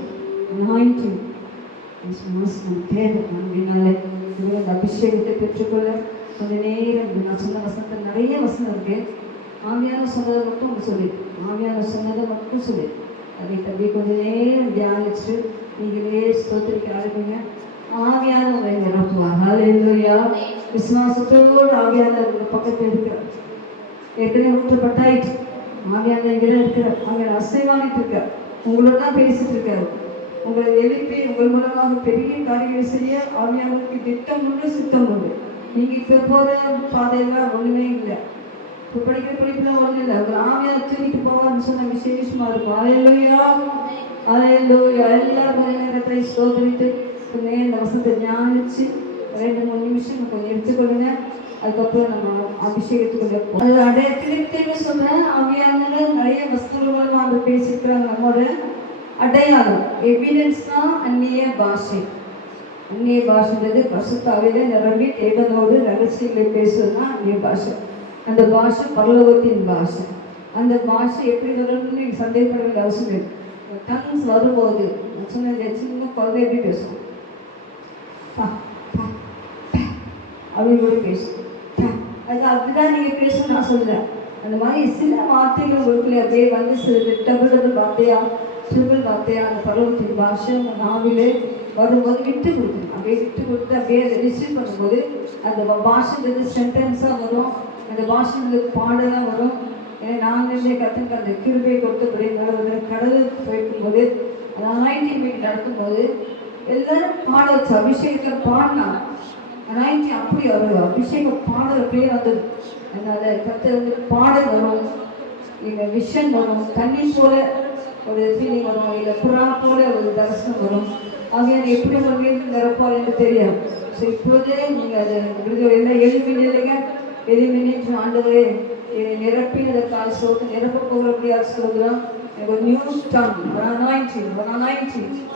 தேவை. அப்படின்னால இந்த அபிஷேகத்தை பெற்றுக்கொள்ள கொஞ்சம் நேரம். நான் சொன்ன வசனத்தில் நிறைய வசனம் இருக்கு. ஆவியான சொன்னதை மட்டும் சொல்லி, ஆவியான சொன்னதை மட்டும் சொல்லி அதை அப்படியே கொஞ்சம் நேரம் தியானிச்சு நீங்களே ஸ்தோத்திரிக்க ஆரம்பிங்க. ஆவியானவரை நிரப்புவார். ஹல்லேலூயா. விசுவாசத்தோடு ஆவியானவர் பக்கத்தில் இருக்கிறார். ஏற்கனவே ஊற்றப்பட்டாயிற்று. ஆவியானவர் இங்கே தான் இருக்கிறார். அங்கே அசைவானிட்டு இருக்கார். உங்களோட தான் பேசிட்டு இருக்காரு. உங்களை எழுப்பி உங்கள் மூலமாக பெரிய காரியங்களை செய்ய ஆவியானவருக்கு திட்டம் உண்டு, சித்தம் உண்டு. நீங்கள் இப்போ போகிற பாதையெல்லாம் ஒன்றுமே இல்லை. இப்போ படிக்கிற படிப்புலாம் ஒன்றும் இல்லை. உங்கள் ஆவியானவர் தூக்கிட்டு போவார்னு சொன்ன விசேஷமாக இருக்கும். ஹல்லேலூயா. ஹல்லேலூயா. எல்லாரும் கொஞ்ச நேரத்தை ஸ்தோத்திரித்து கொஞ்சம் இந்த வசனத்தை தியானிச்சு 2-3 நிமிஷம் கொஞ்சம் எடுத்துக்கொள்ளுங்க. அதுக்கப்புறம் நம்ம அபிஷேகத்துக்குள்ள போவோம். அது அடையாளத்திலே சொல்றேன். ஆவியானவர் நிறைய வஸ்துகள் அவர் பேசியிருக்கிறாங்க. நம்மோட அடையாளம் எவிடன்ஸ் தான் அந்நிய பாஷை. அந்நிய பாஷைன்றது பசுத்தாவில நிரம்பி தேவனோடு ரகசியங்களை பேசுவதுதான் அந்நிய பாஷை. அந்த பாஷை பரலோகத்தின் பாஷை. அந்த பாஷை எப்படி வரும்னு சந்தேகப்பட வேண்டிய அவசியம் இல்லை. டங்ஸ் வரும்போது சின்ன குழந்தை எப்படி பேசும்? அப்படின்னு பேசும். அது அப்படிதான் நீங்கள் பேசணும் நான் சொல்லுறேன். அந்த மாதிரி சில வார்த்தைகள் உங்களுக்குள்ளே அப்படியே வந்து சில டபுள் வார்த்தையாக ட்ரிபிள் வார்த்தையான பரவத்தின் பாஷை உங்கள் நாவிலே வரும்போது விட்டு கொடுக்கணும். அப்படியே விட்டு கொடுத்து அப்படியே அதை ரிசீவ் பண்ணும்போது அந்த பாஷைன்றது சென்டென்ஸாக வரும், அந்த பாஷைங்களுக்கு பாடலாம் வரும். ஏன்னா நாங்கள் கற்றுக்க அந்த கிருபையை கொடுத்தபடி கடலுக்கு போயிருக்கும்போது அந்த 90 மீட் நடக்கும்போது எல்லாரும் பாட வச்சு அபிஷேகத்தில் பாடினா 90 அப்படி ஒரு அபிஷேகம் பாடல் அப்படியே வந்தது. அதனால் கற்று வந்து பாடல் வரும், எங்கள் விஷன் வரும், தண்ணி போல ஒரு ஃபீலிங் வரும், இல்லை புறா போல ஒரு தரிசனம் வரும். ஆகையான எப்படி உங்கள் மீது நிரப்பால் என்று தெரியாது. ஸோ இப்போதே நீங்கள் அது எல்லாம் எளிமையில்லைங்க, எளிமையிட்டு ஆண்டவரே என்னை நிரப்பினதற்காக சோத்து நிரப்ப போகிறபடியாக சொல்லுதான். எனக்கு ஒரு நியூ ஸ்டாண்ட் ஒரு அனாயின்டி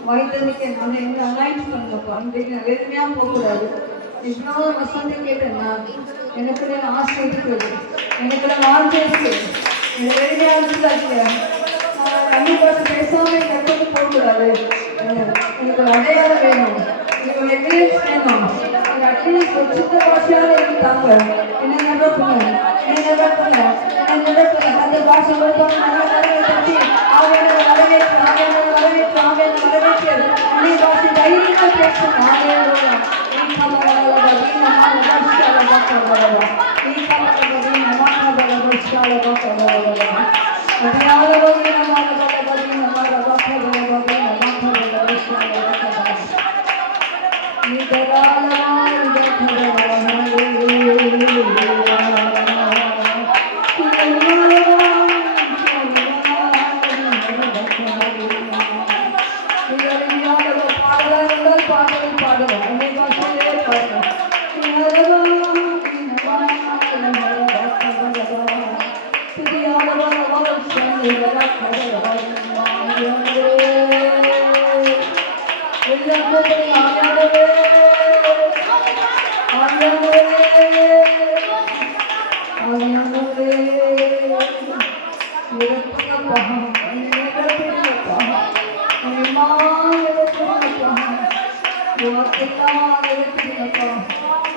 வைத்ததுக்கு நான் என்ன அனாயின்ட் பண்ணப்பா. இன்றைக்கு நான் வெறுமையாக போகக்கூடாது. இவ்வளோ வசந்தை கேட்டேன்னா எனக்கு ஆசை இருக்கிறது, எனக்கு ஆசை இருக்குது. எனக்கு வெறுமையாக இருந்தாச்சு கண்டிப்பாக பேசாமல் கற்றுட்டு போகக்கூடாது. எனக்கு அடையாளம் வேணும், எனக்கு எவிடன்ஸ் வேணும். எனக்கு அட்லீஸ்ட் ஒரு சின்ன பாஷையால் இருந்தாங்க என்ன நிரப்புங்க, அந்த பாஷை கொடுத்தோம் வரவேற்று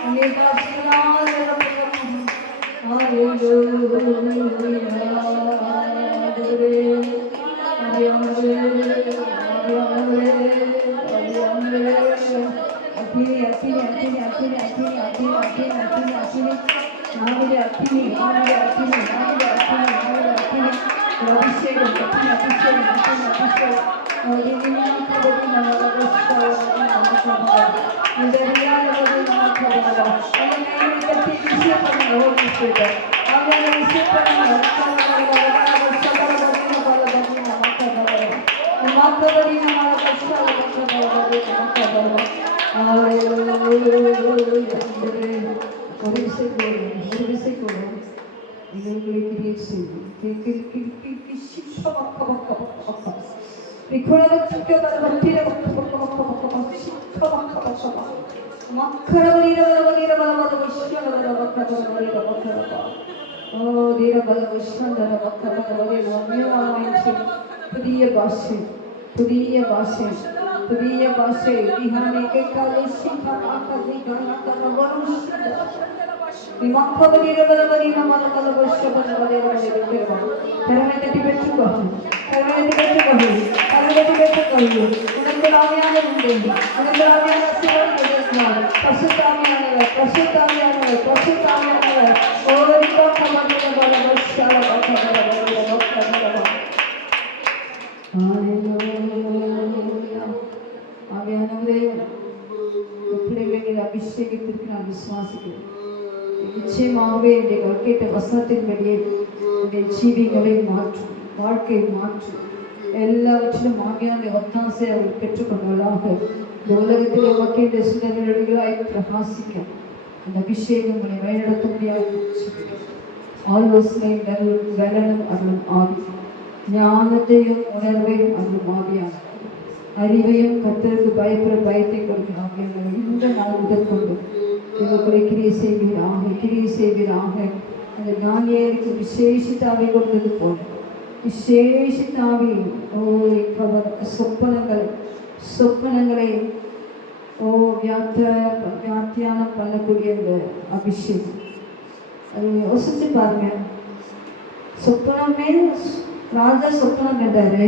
அன்னை பாஷை தைரியமாக பேசணும். புதிய பாஷை அபிஷேகத்திற்கு நான் விசுவாசிக்கிறேன். நிச்சயமாகவே என்னுடைய கேட்ட வசனத்தின்படியே என்னுடைய ஜீவிகளை மாற்றும், வாழ்க்கையை மாற்றும், எல்லாவற்றிலும் ஆவியான ஒத்தாசை அவர்கள் பெற்றுக்கொண்டவர்களாக இந்த உலகத்தில் மக்கள் இந்த சிலர்களாய் பிரகாசிக்க அந்த அபிஷேகம் உங்களை வழிநடத்த முடியாது. ஆலோசனை வெள்ளனும் அருளும் ஆவி, ஞானத்தையும் உணர்வையும் அருளும் ஆவியான அறிவையும் கர்த்தருக்கு பயப்பட பயத்தை கொடுக்கிறாங்க. இந்த நாள் முதற்கொண்டு இவர்களை கிரியை செய்வீராக. அந்த ஞானியருக்கு விசேஷித்தாவை கொடுத்தது போல விசேஷித்தாவி சொப்பனங்களை வியாத்தியானம் பண்ணக்கூடிய அந்த அபிஷேகம். அது யோசிச்சு பாருங்க. சொப்பனமே ராஜா சொப்பனம் கண்டாரு,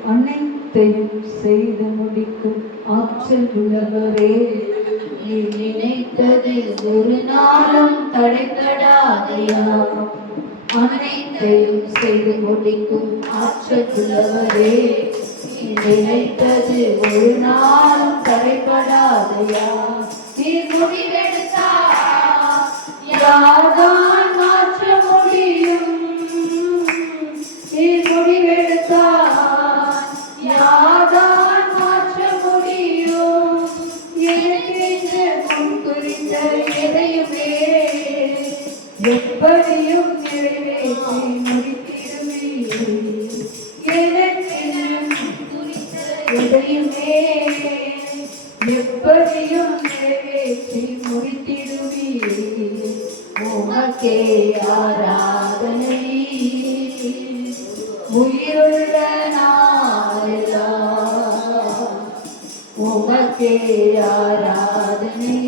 அனைத்தையும் செய்து முடிக்கும் ஆற்றல் உள்ளவரே, நீ நினைத்தது ஒரு நாளும் தடைபடாதையா. அனைத்தையும் செய்து முடிக்கும் ஆற்றல் உள்ளவரே, நீ நினைத்தது ஒரு நாளும் தடைபடாதையா. நீ முடிவெடுத்தால் யார்தான் மாற்ற முடியும்? நீ முடிவெடுத்தால் யார்தான் மாற்ற முடியும்? எனக்கு முன் குறித்த எதையுமே எப்படியும் நிறைவேற்றி முடித்திடுவீர். எனக்கு குறித்த எதையுமே எப்படியும் நிறைவேற்றி முடித்திடுவீர். உமக்கே ஆராதனை உயிருள்ள நாளெல்லாம். உமக்கே ஆராதனை